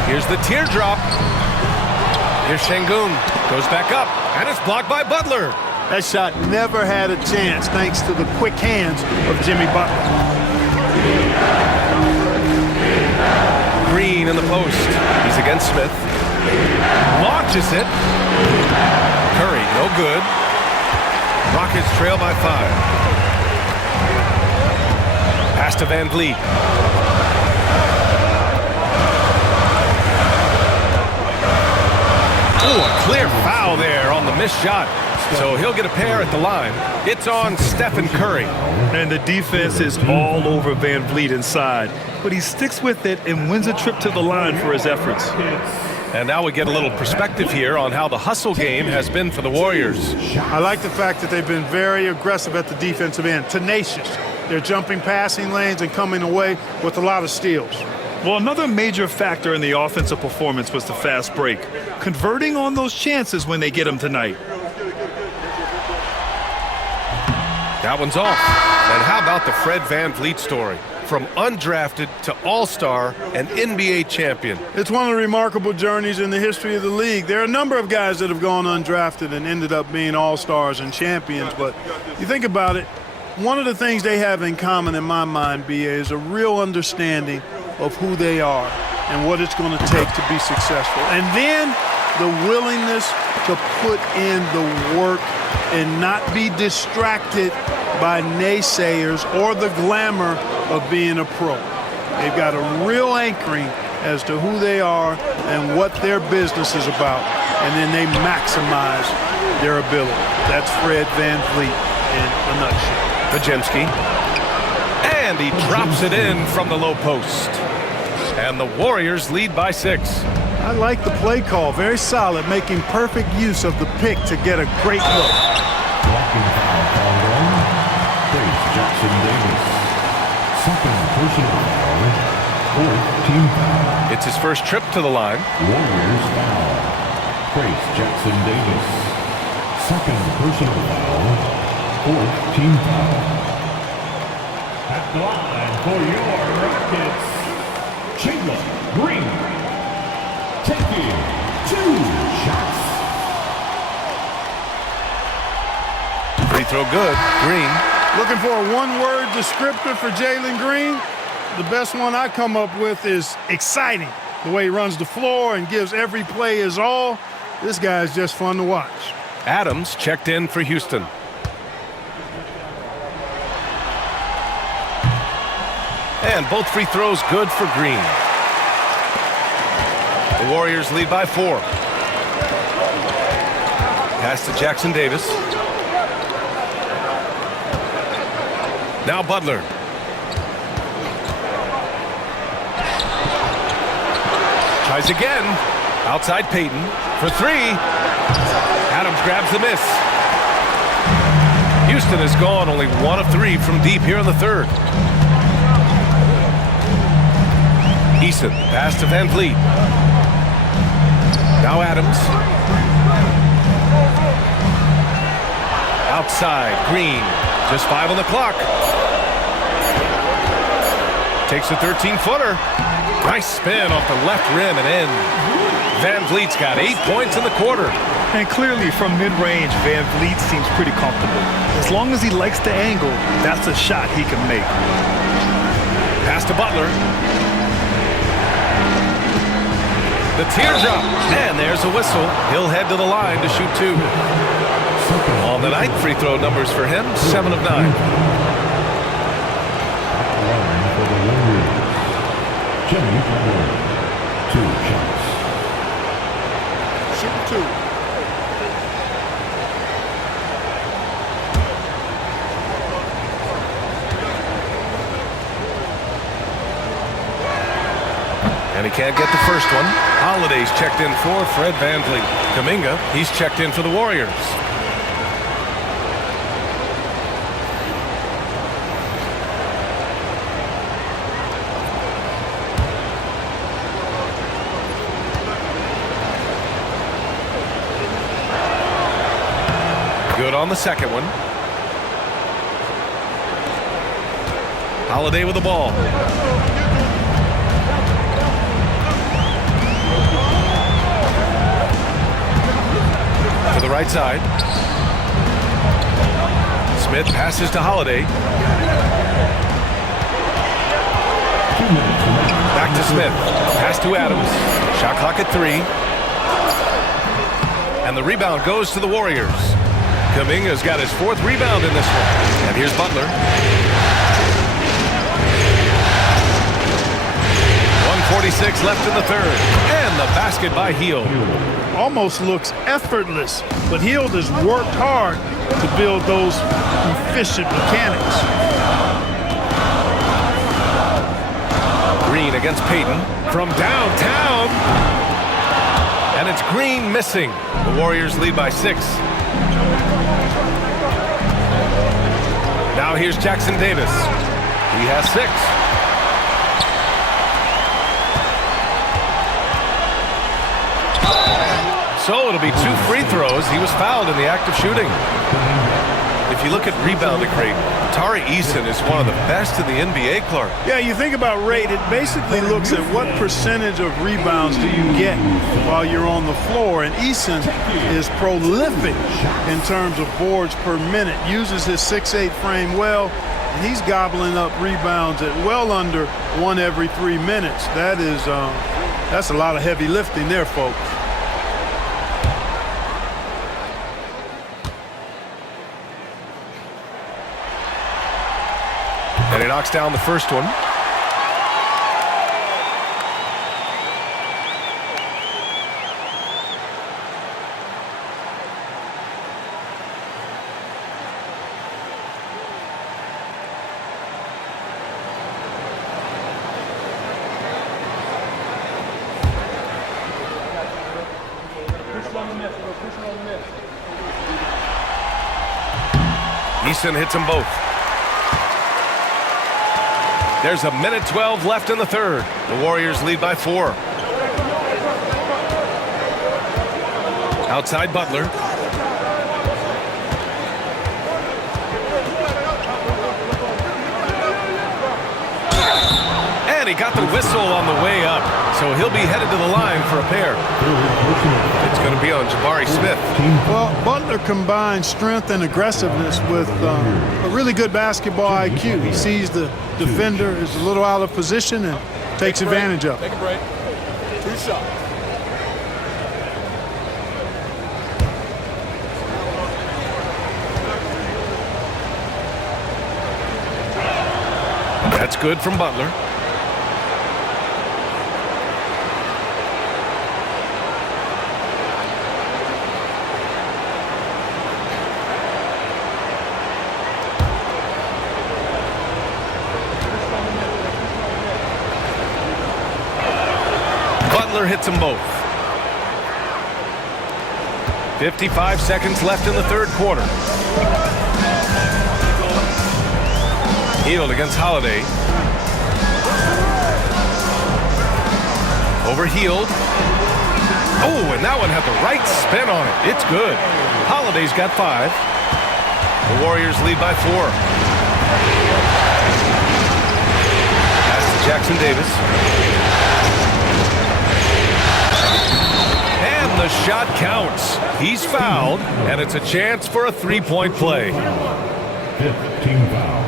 Here's the teardrop. Here's Şengün. Goes back up, and it's blocked by Butler. That shot never had a chance thanks to the quick hands of Jimmy Butler. Green in the post. He's against Smith. Launches it. Curry, no good. Rockets trail by 5. Pass to Van Vliet. Oh, a clear foul there on the missed shot. So he'll get a pair at the line. It's on Stephen Curry. And the defense is all over Van Vliet inside, but he sticks with it and wins a trip to the line for his efforts. And now we get a little perspective here on how the hustle game has been for the Warriors. I like the fact that they've been very aggressive at the defensive end, tenacious. They're jumping passing lanes and coming away with a lot of steals. Well, another major factor in the offensive performance was the fast break, converting on those chances when they get them tonight. That one's off. And how about the Fred Van Vliet story? From undrafted to all-star and NBA champion. It's one of the remarkable journeys in the history of the league. There are a number of guys that have gone undrafted and ended up being all-stars and champions, but you think about it, one of the things they have in common in my mind, BA, is a real understanding of who they are and what it's going to take to be successful. And then the willingness to put in the work and not be distracted by naysayers or the glamour of being a pro. They've got a real anchoring as to who they are and what their business is about, and then they maximize their ability. That's Fred Van Vliet in a nutshell. Pajemski. And he drops it in from the low post. And the Warriors lead by 6. I like the play call. Very solid, making perfect use of the pick to get a great look. Blocking foul called on. Trace Jackson Davis. Second personal foul. 4th team foul. It's his first trip to the line. Warriors foul. Trace Jackson Davis. Second personal foul. 4th team foul. At the line for your Rockets, Chandler Green. Taking 2 shots. Free throw good. Green. Looking for a one-word descriptor for Jalen Green? The best one I come up with is exciting. The way he runs the floor and gives every play his all. This guy is just fun to watch. Adams checked in for Houston. And both free throws good for Green. The Warriors lead by 4. Pass to Jackson Davis. Now Butler. Tries again. Outside Payton for 3. Adams grabs the miss. Houston has gone only 1 of 3 from deep here in the 3rd. Eason, pass to Van Vliet. Now Adams. Outside, Green. Just 5 on the clock. Takes a 13-footer. Nice spin off the left rim and in. Van Vliet's got 8 points in the quarter. And clearly from mid-range, Van Vliet seems pretty comfortable. As long as he likes the angle, that's a shot he can make. Pass to Butler. The teardrop, and there's a whistle. He'll head to the line to shoot 2. On the night, free throw numbers for him, 7 of 9. For the Warriors, Jimmy Butler, 2 shots. Shoot 2. And he can't get the first one. Holiday's checked in for Fred VanVleet. Kuminga, he's checked in for the Warriors. Good on the second one. Holiday with the ball. To the right side. Smith passes to Holiday. Back to Smith. Pass to Adams. Shot clock at 3. And the rebound goes to the Warriors. Kuminga's got his 4th rebound in this one. And here's Butler. 1:46 left in the third. And the basket by Hield. Almost looks effortless, but Hield has worked hard to build those efficient mechanics. Green against Payton from downtown. And it's Green missing. The Warriors lead by 6. Now here's Jackson Davis. He has 6. So it'll be 2 free throws. He was fouled in the act of shooting. If you look at rebounding rate, Tari Eason is one of the best in the NBA, Clark. Yeah, you think about rate, it basically looks at what percentage of rebounds do you get while you're on the floor. And Eason is prolific in terms of boards per minute, uses his 6'8" frame well, and he's gobbling up rebounds at well under 1 every 3 minutes. That's a lot of heavy lifting there, folks. And he knocks down the first one. Eason hits them both. There's a minute 12 left in the third. The Warriors lead by 4. Outside Butler. And he got the whistle on the way up. So he'll be headed to the line for a pair. It's going to be on Jabari Smith. Well, Butler combines strength and aggressiveness with a really good basketball IQ. He sees the defender is a little out of position and takes advantage of it. Take a break. 2 shots. That's good from Butler. Butler hits them both. 55 seconds left in the third quarter. Hield against Holiday. Over Hield. Oh, and that one had the right spin on it. It's good. Holiday's got 5. The Warriors lead by 4. Pass to Jackson Davis. And the shot counts. He's fouled, and it's a chance for a 3-point play. 5th team foul.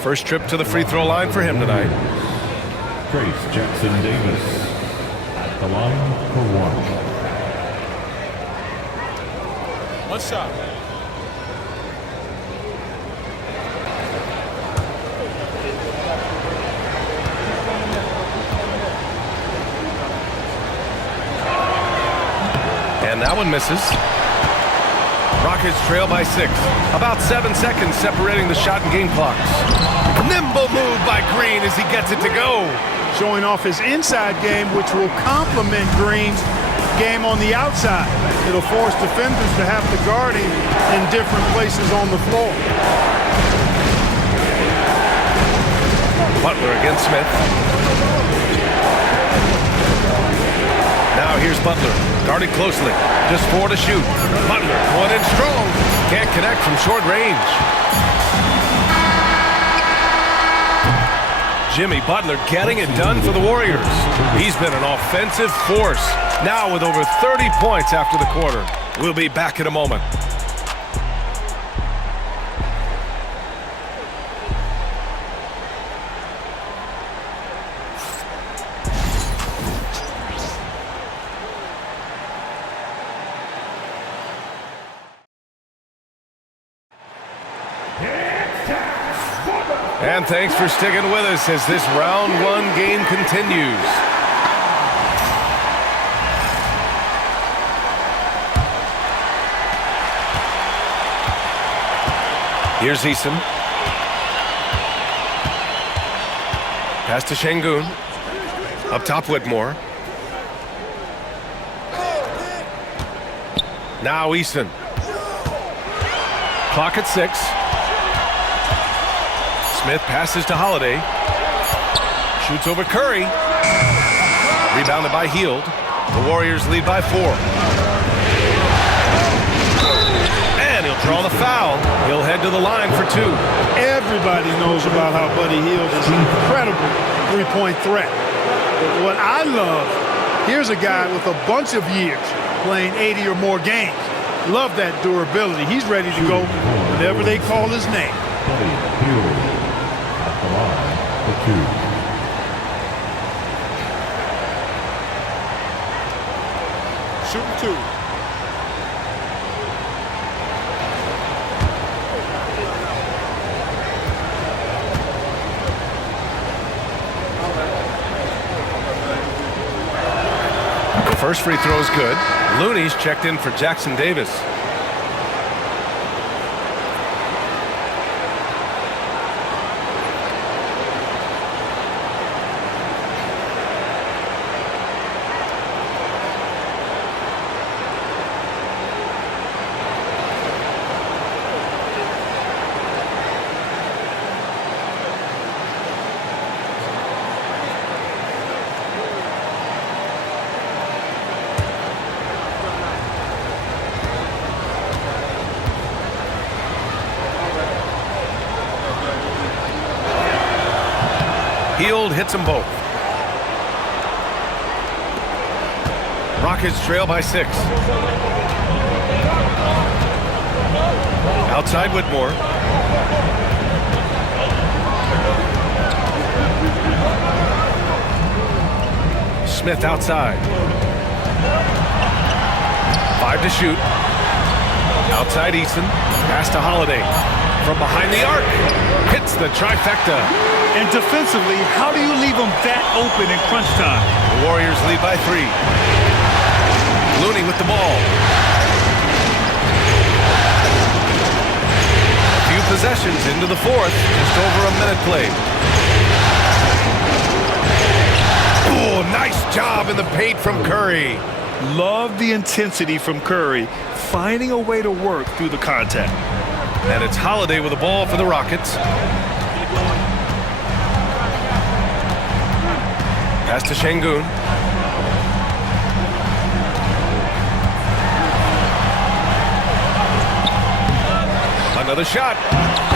First trip to the free throw line for him tonight. Trace Jackson Davis at the line for 1. One shot. And that one misses. Rockets trail by 6. About 7 seconds separating the shot and game clocks. Nimble move by Green as he gets it to go. Showing off his inside game, which will complement Green's game on the outside. It'll force defenders to have to guard him in different places on the floor. Butler against Smith. Now here's Butler, guarded closely. Just 4 to shoot. Butler going in strong. Can't connect from short range. Jimmy Butler getting it done for the Warriors. He's been an offensive force. Now with over 30 points after the quarter. We'll be back in a moment. And thanks for sticking with us as this round 1 game continues. Here's Eason. Pass to Şengün. Up top Whitmore. Now Eason. Clock at 6. Smith passes to Holiday. Shoots over Curry. Rebounded by Hield. The Warriors lead by 4. And he'll draw the foul. He'll head to the line for 2. Everybody knows about how Buddy Hield is an incredible three-point threat. But what I love, here's a guy with a bunch of years playing 80 or more games. Love that durability. He's ready to go whenever they call his name. Shooting 2. The first free throw is good. Looney's checked in for Jackson Davis. Hield hits them both. Rockets trail by 6. Outside Whitmore. Smith outside. 5 to shoot. Outside Eason. Pass to Holiday. From behind the arc. Hits the trifecta. And defensively, how do you leave them that open in crunch time? The Warriors lead by 3. Looney with the ball. A few possessions into the 4th. Just over a minute played. Oh, nice job in the paint from Curry. Love the intensity from Curry, finding a way to work through the contact. And it's Holiday with the ball for the Rockets. Pass to Şengün. Another shot.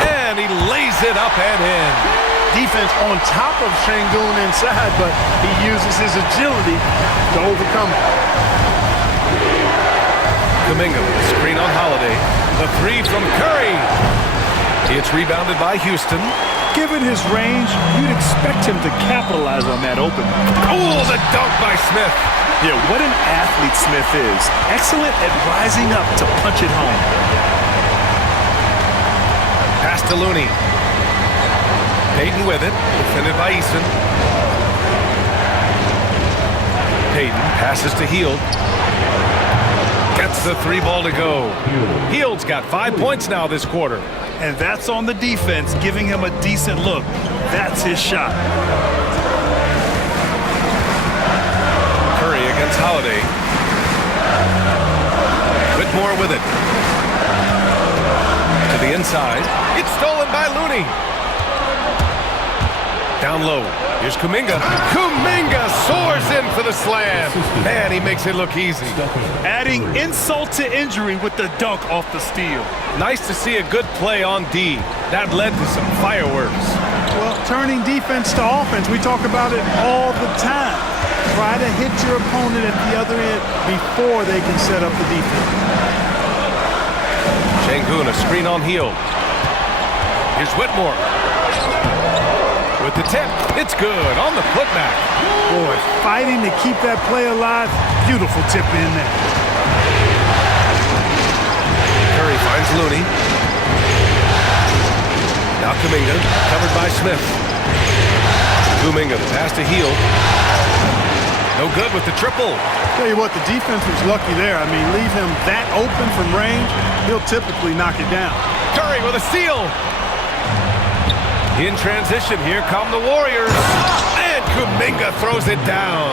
And he lays it up and in. Defense on top of Şengün inside, but he uses his agility to overcome it. Kuminga with a screen on Holiday. The 3 from Curry. It's rebounded by Houston. Given his range, you'd expect him to capitalize on that opening. Oh, the dunk by Smith. Yeah, what an athlete Smith is. Excellent at rising up to punch it home. Pass to Looney. Payton with it, defended by Eason. Payton passes to Hield. Gets the 3 ball to go. Hield's got 5 points now this quarter. And that's on the defense, giving him a decent look. That's his shot. Curry against Holiday. Whitmore with it. To the inside. It's stolen by Looney. Down low. Here's Kuminga. Kuminga soars in for the slam. Man, he makes it look easy. Adding insult to injury with the dunk off the steal. Nice to see a good play on D. That led to some fireworks. Well, turning defense to offense, we talk about it all the time. Try to hit your opponent at the other end before they can set up the defense. Şengün, a screen on Hield. Here's Whitmore. With the tip, it's good on the putback. Boy, fighting to keep that play alive. Beautiful tip in there. Curry finds Looney. Now Kuminga, covered by Smith. Kuminga, the pass to Hield. No good with the triple. Tell you what, the defense was lucky there. I mean, leave him that open from range, he'll typically knock it down. Curry with a steal. In transition, here come the Warriors. And Kuminga throws it down.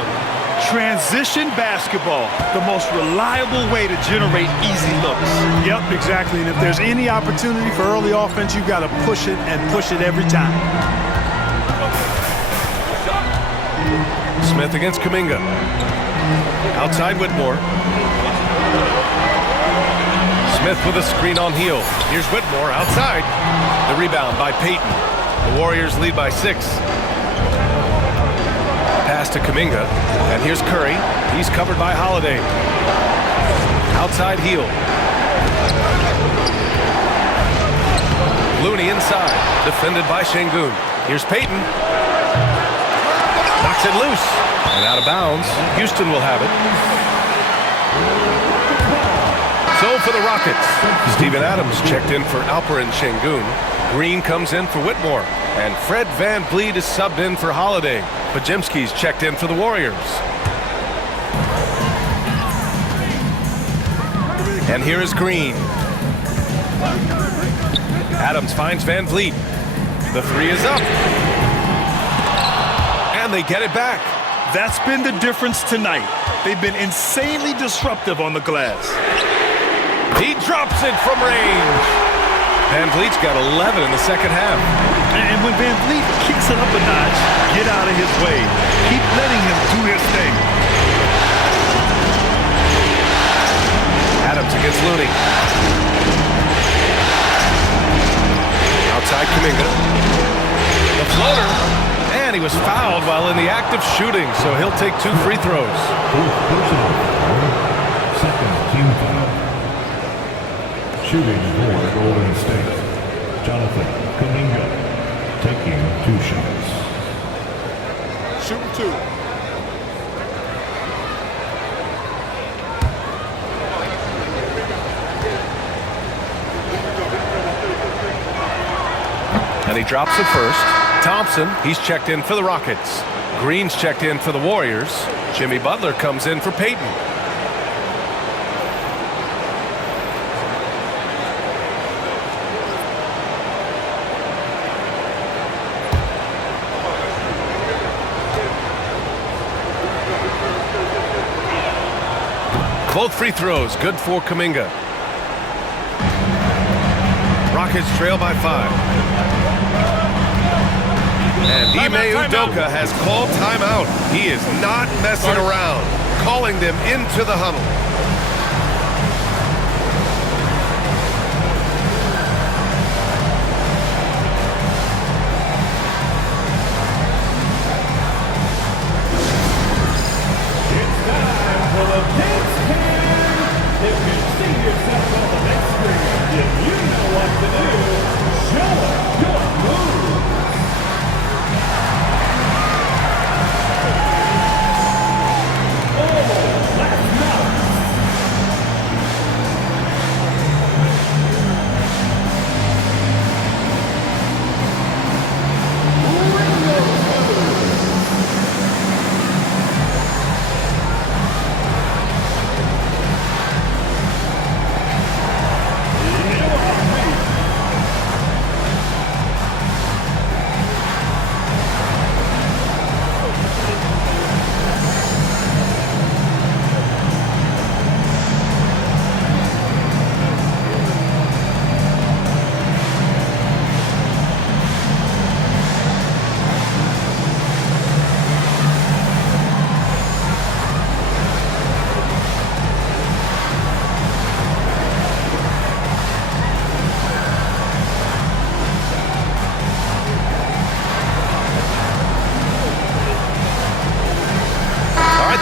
Transition basketball, the most reliable way to generate easy looks. Yep, exactly. And if there's any opportunity for early offense, you've got to push it and push it every time. Smith against Kuminga. Outside Whitmore. Smith with a screen on Hield. Here's Whitmore outside. The rebound by Payton. The Warriors lead by 6. Pass to Kuminga. And here's Curry. He's covered by Holiday. Outside Hield. Looney inside. Defended by Şengün. Here's Payton. Knocks it loose. And out of bounds. Houston will have it. So for the Rockets, Steven Adams checked in for Alperen Şengün. Green comes in for Whitmore. And Fred VanVleet is subbed in for Holiday. Podziemski's checked in for the Warriors. And here is Green. Adams finds VanVleet. The 3 is up. And they get it back. That's been the difference tonight. They've been insanely disruptive on the glass. He drops it from range. VanVleet's got 11 in the second half. And when VanVleet kicks it up a notch, get out of his way. Keep letting him do his thing. Adams against Looney. Outside Kuminga. The floater. And he was fouled while in the act of shooting, so he'll take 2 free throws. Second team foul. Shooting for Golden State. Jonathan Kuminga taking 2 shots. Shooting 2. And he drops it first. Thompson, he's checked in for the Rockets. Green's checked in for the Warriors. Jimmy Butler comes in for Payton. Both free throws, good for Kuminga. Rockets trail by 5. And Ime Udoka has called timeout. He is not messing around, calling them into the huddle. It's time for the dance cam. If you see yourself on the next screen, if you know what to do, show us your move. Oh,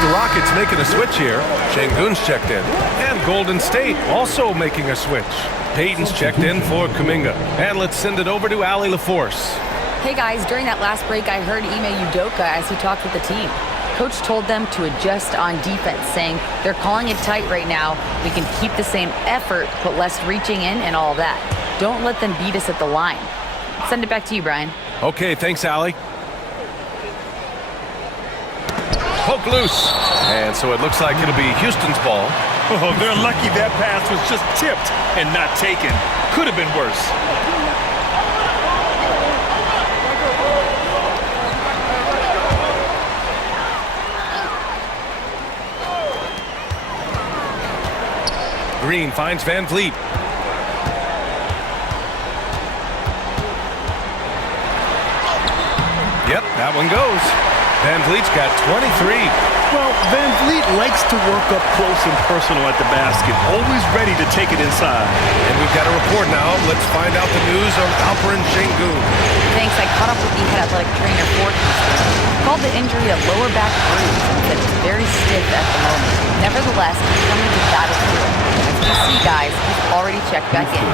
like the Rockets making a switch here. Şengün's checked in. And Golden State also making a switch. Payton's checked in for Kuminga. And let's send it over to Allie LaForce. Hey guys, during that last break, I heard Ime Udoka as he talked with the team. Coach told them to adjust on defense, saying they're calling it tight right now. We can keep the same effort, but less reaching in and all that. Don't let them beat us at the line. Send it back to you, Brian. Okay, thanks, Allie. Poke loose. And so it looks like it'll be Houston's ball. Oh, they're lucky that pass was just tipped and not taken. Could have been worse. Green finds Van Vliet. Yep, that one goes. Van Vliet's got 23. Well, Van Vliet likes to work up close and personal at the basket, always ready to take it inside. And we've got a report now. Let's find out the news on Alperen Şengün. Thanks, I caught up with the head athletic trainer for Houston. Called the injury a lower back bruise and said it's very stiff at the moment. Nevertheless, he's coming to battle through it. As you see, guys, he's already checked back in.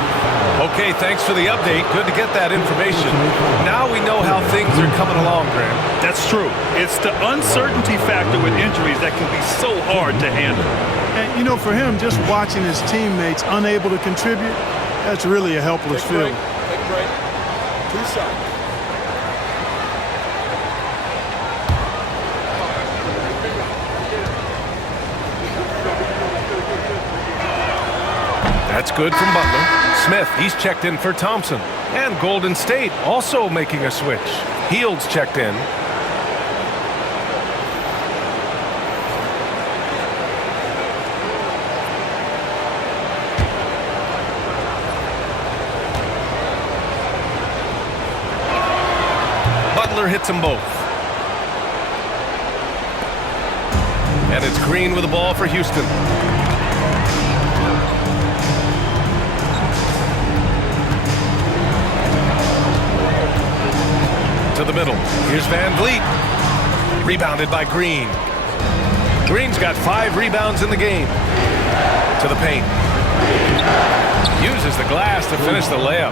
Okay, thanks for the update. Good to get that information. Now we know how things are coming along, Graham. That's true. It's the uncertainty factor with injuries that can be so hard to handle. And, you know, for him, just watching his teammates unable to contribute, that's really a helpless feeling. Take a break. 2 shots. That's good from Butler. Smith, he's checked in for Thompson. And Golden State also making a switch. Hield's checked in. Butler hits them both. And it's Green with the ball for Houston. To the middle. Here's Van Vliet. Rebounded by Green. Green's got 5 rebounds in the game. To the paint. Uses the glass to finish the layup.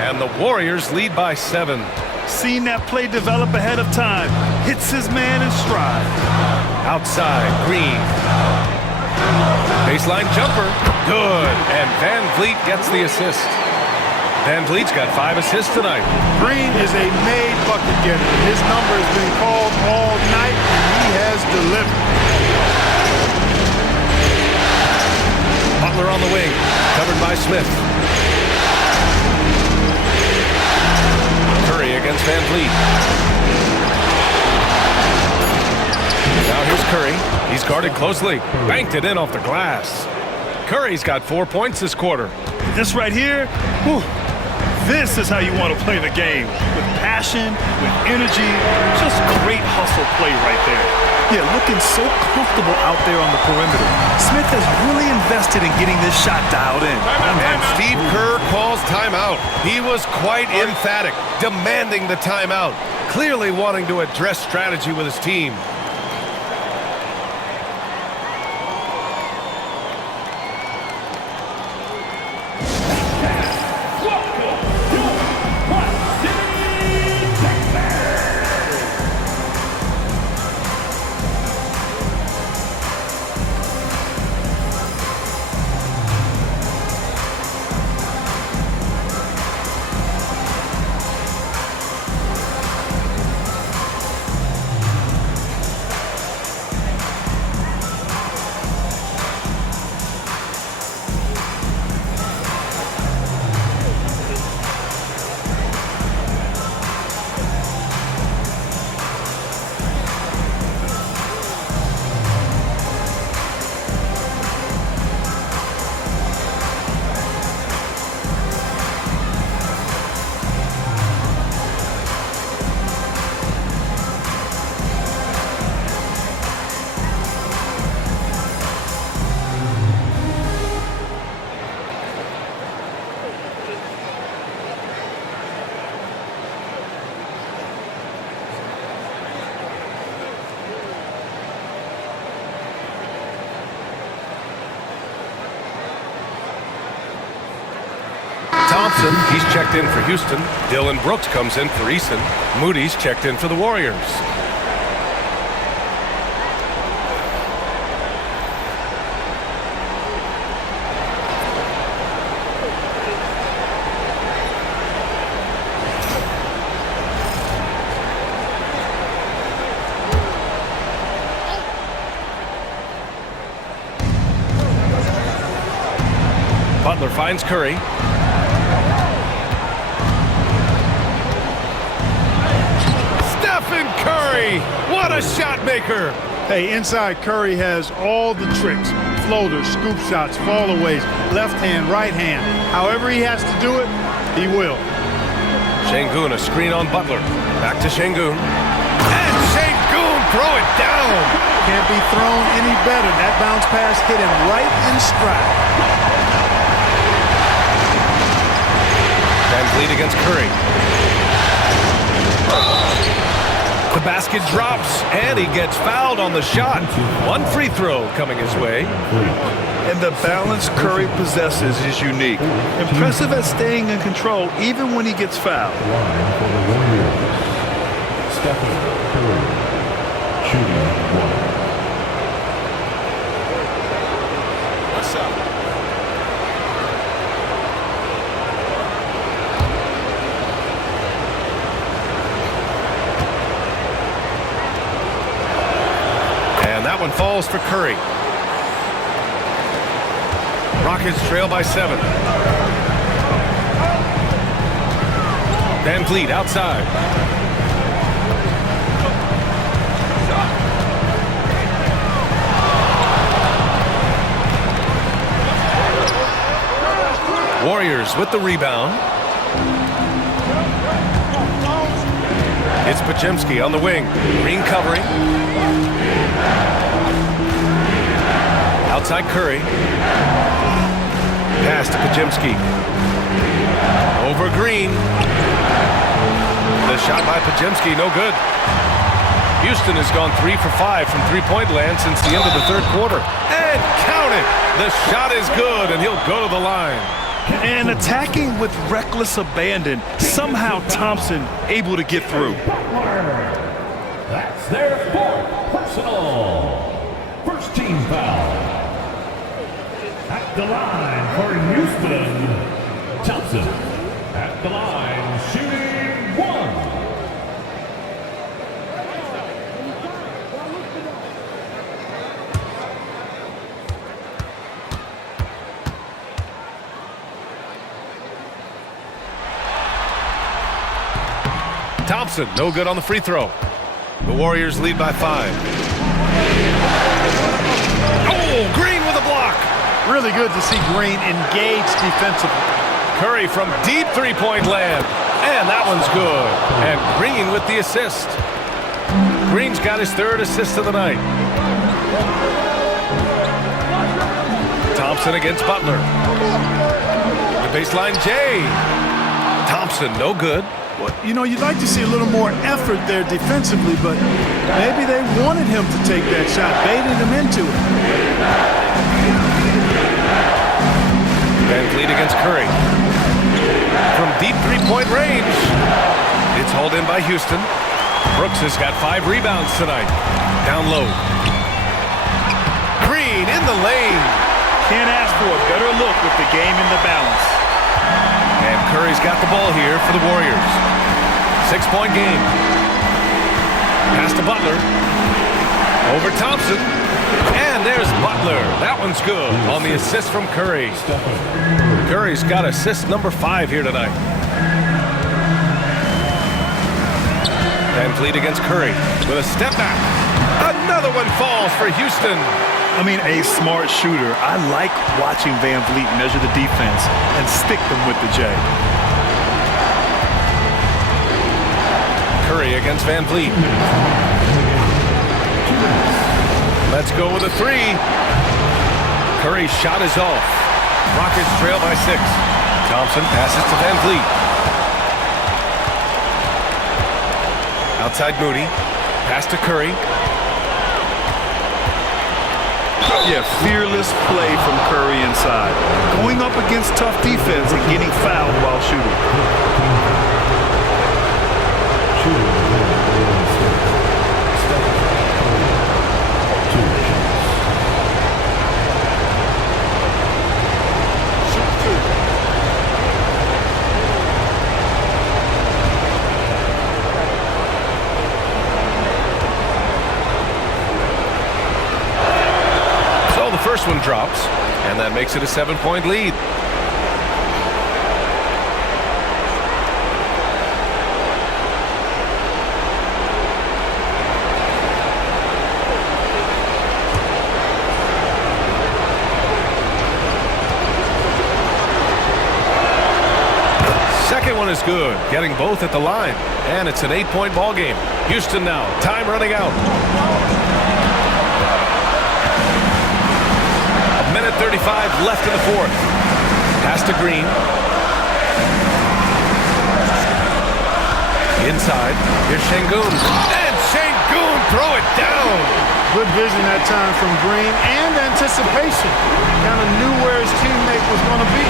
And the Warriors lead by 7. Seen that play develop ahead of time. Hits his man in stride. Outside, Green. Baseline jumper. Good. And Van Vliet gets the assist. Van Vliet's got 5 assists tonight. Green is a made bucket getter. His number has been called all night, and he has delivered. Butler on the wing, covered by Smith. Curry against Van Vliet. Now here's Curry. He's guarded closely. Banked it in off the glass. Curry's got 4 points this quarter. This right here, whew, this is how you want to play the game. With passion, with energy, just great hustle play right there. Yeah, looking so comfortable out there on the perimeter. Smith has really invested in getting this shot dialed in. And Steve Kerr calls timeout. He was quite emphatic, demanding the timeout, clearly wanting to address strategy with his team. Thompson, he's checked in for Houston. Dylan Brooks comes in for Eason. Moody's checked in for the Warriors. Butler finds Curry. Stephen Curry! What a shot maker! Hey, inside Curry has all the tricks. Floaters, scoop shots, fallaways, left hand, right hand. However he has to do it, he will. Şengün, a screen on Butler. Back to Şengün. And Şengün throw it down! Can't be thrown any better. That bounce pass hit him right in stride. VanVleet against Curry. The basket drops, and he gets fouled on the shot. One free throw coming his way. And the balance Curry possesses is unique. Impressive at staying in control even when he gets fouled. Line for the Warriors. Stephen Curry, shooting 1. What's up? And that one falls for Curry. Rockets trail by 7. VanVleet outside. Warriors with the rebound. It's Podziemski on the wing. Green covering. Outside Curry. Pass to Podziemski. Over Green. The shot by Podziemski, no good. Houston has gone 3 for 5 from three-point land since the end of the third quarter. And count it! The shot is good, and he'll go to the line. And attacking with reckless abandon, somehow Thompson able to get through. That's their 4th personal. First team foul. At the line for Houston, Thompson. At the line, shooting 1. Thompson, no good on the free throw. The Warriors lead by 5. Oh, Green with a block. Really good to see Green engaged defensively. Curry from deep three-point land. And that one's good. And Green with the assist. Green's got his 3rd assist of the night. Thompson against Butler. The baseline, Jay. Thompson, no good. Well, you know, you'd like to see a little more effort there defensively, but maybe they wanted him to take that shot, baited him into it. VanVleet against Curry. From deep three-point range. It's hauled in by Houston. Brooks has got 5 rebounds tonight. Down low. Green in the lane. Can't ask for a better look with the game in the balance. And Curry's got the ball here for the Warriors. 6-point game. Pass to Butler. Over Thompson. And there's Butler. That one's good on the assist from Curry. Curry's got assist number 5 here tonight. VanVleet against Curry with a step back. Another one falls for Houston. I mean, a smart shooter. I like watching VanVleet measure the defense and stick them with the J. Curry against VanVleet. Let's go with a 3. Curry's shot is off. Rockets trail by 6. Thompson passes to VanVleet. Outside Moody. Pass to Curry. Yeah, fearless play from Curry inside. Going up against tough defense and getting fouled while shooting. So the first one drops, and that makes it a 7-point lead. Second one is good, getting both at the line, and it's an 8-point ball game. Houston now, time running out. 1:35 left in the fourth. Pass to Green. Inside. Here's Şengün. And Şengün throw it down. Good vision that time from Green and anticipation. Kind of knew where his teammate was going to be.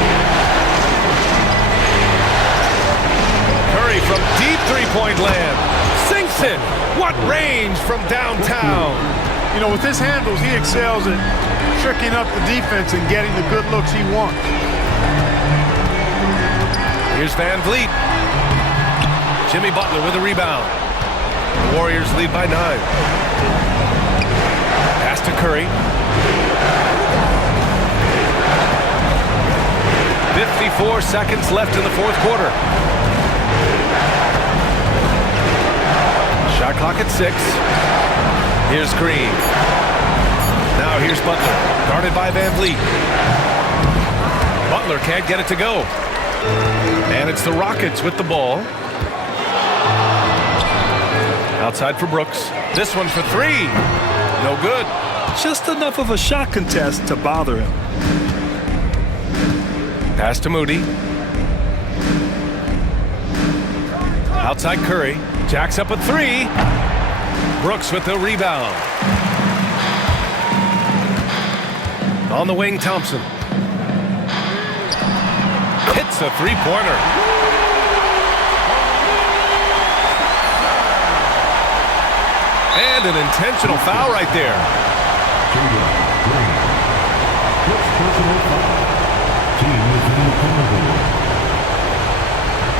Curry from deep three-point land. Sinks it. What range from downtown. You know, with his handles, he excels at tricking up the defense and getting the good looks he wants. Here's Van Vliet. Jimmy Butler with a rebound. The Warriors lead by 9. Pass to Curry. 54 seconds left in the fourth quarter. Shot clock at 6. Here's Green. Now here's Butler, guarded by Van Vliet. Butler can't get it to go. And it's the Rockets with the ball. Outside for Brooks. This one for 3. No good. Just enough of a shot contest to bother him. Pass to Moody. Outside Curry. Jacks up a 3. Brooks with the rebound. On the wing, Thompson. Hits a three-pointer. And an intentional foul right there. Personal foul. Team is in the penalty.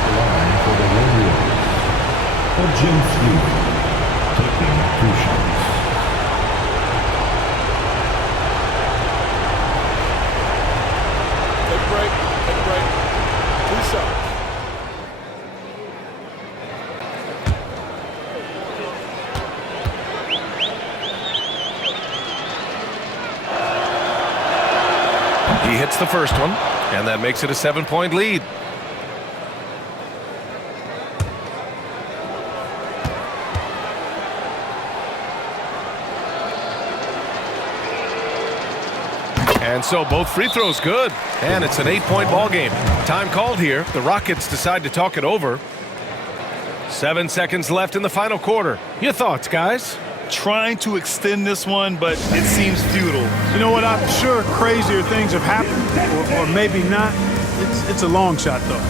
The line for the Warriors. Butler taking 2 shots. Take a break. Take a break. 2 shots. He hits the first one, and that makes it a 7-point lead. And so both free throws good, and it's an 8-point ball game. Time called here. The Rockets decide to talk it over. 7 seconds left in the final quarter. Your thoughts, guys? Trying to extend this one, but it seems futile. You know what? I'm sure crazier things have happened, or maybe not. It's a long shot, though.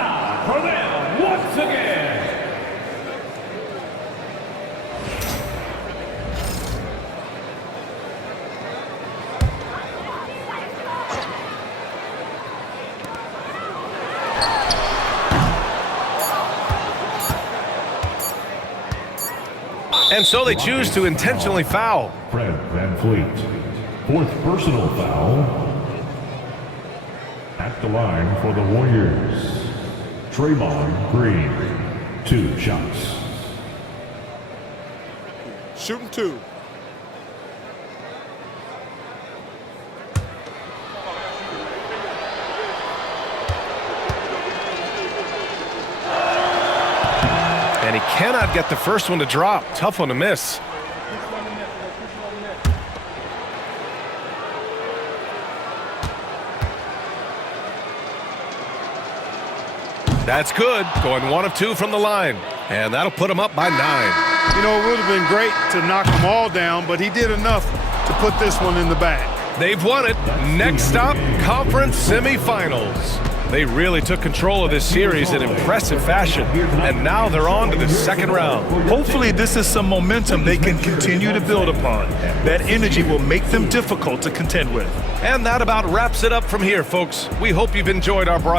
foul for them once again. And so they choose to intentionally foul. Fred VanVleet, fourth personal foul. At the line for the Warriors, Draymond Green, 2 shots. Shooting 2. And he cannot get the first one to drop. Tough one to miss. That's good. Going 1 of 2 from the line. And that'll put him up by 9. You know, it would have been great to knock them all down, but he did enough to put this one in the bag. They've won it. Next stop, conference semifinals. They really took control of this series in impressive fashion, and now they're on to the second round. Hopefully this is some momentum they can continue to build upon. That energy will make them difficult to contend with. And that about wraps it up from here, folks. We hope you've enjoyed our broadcast.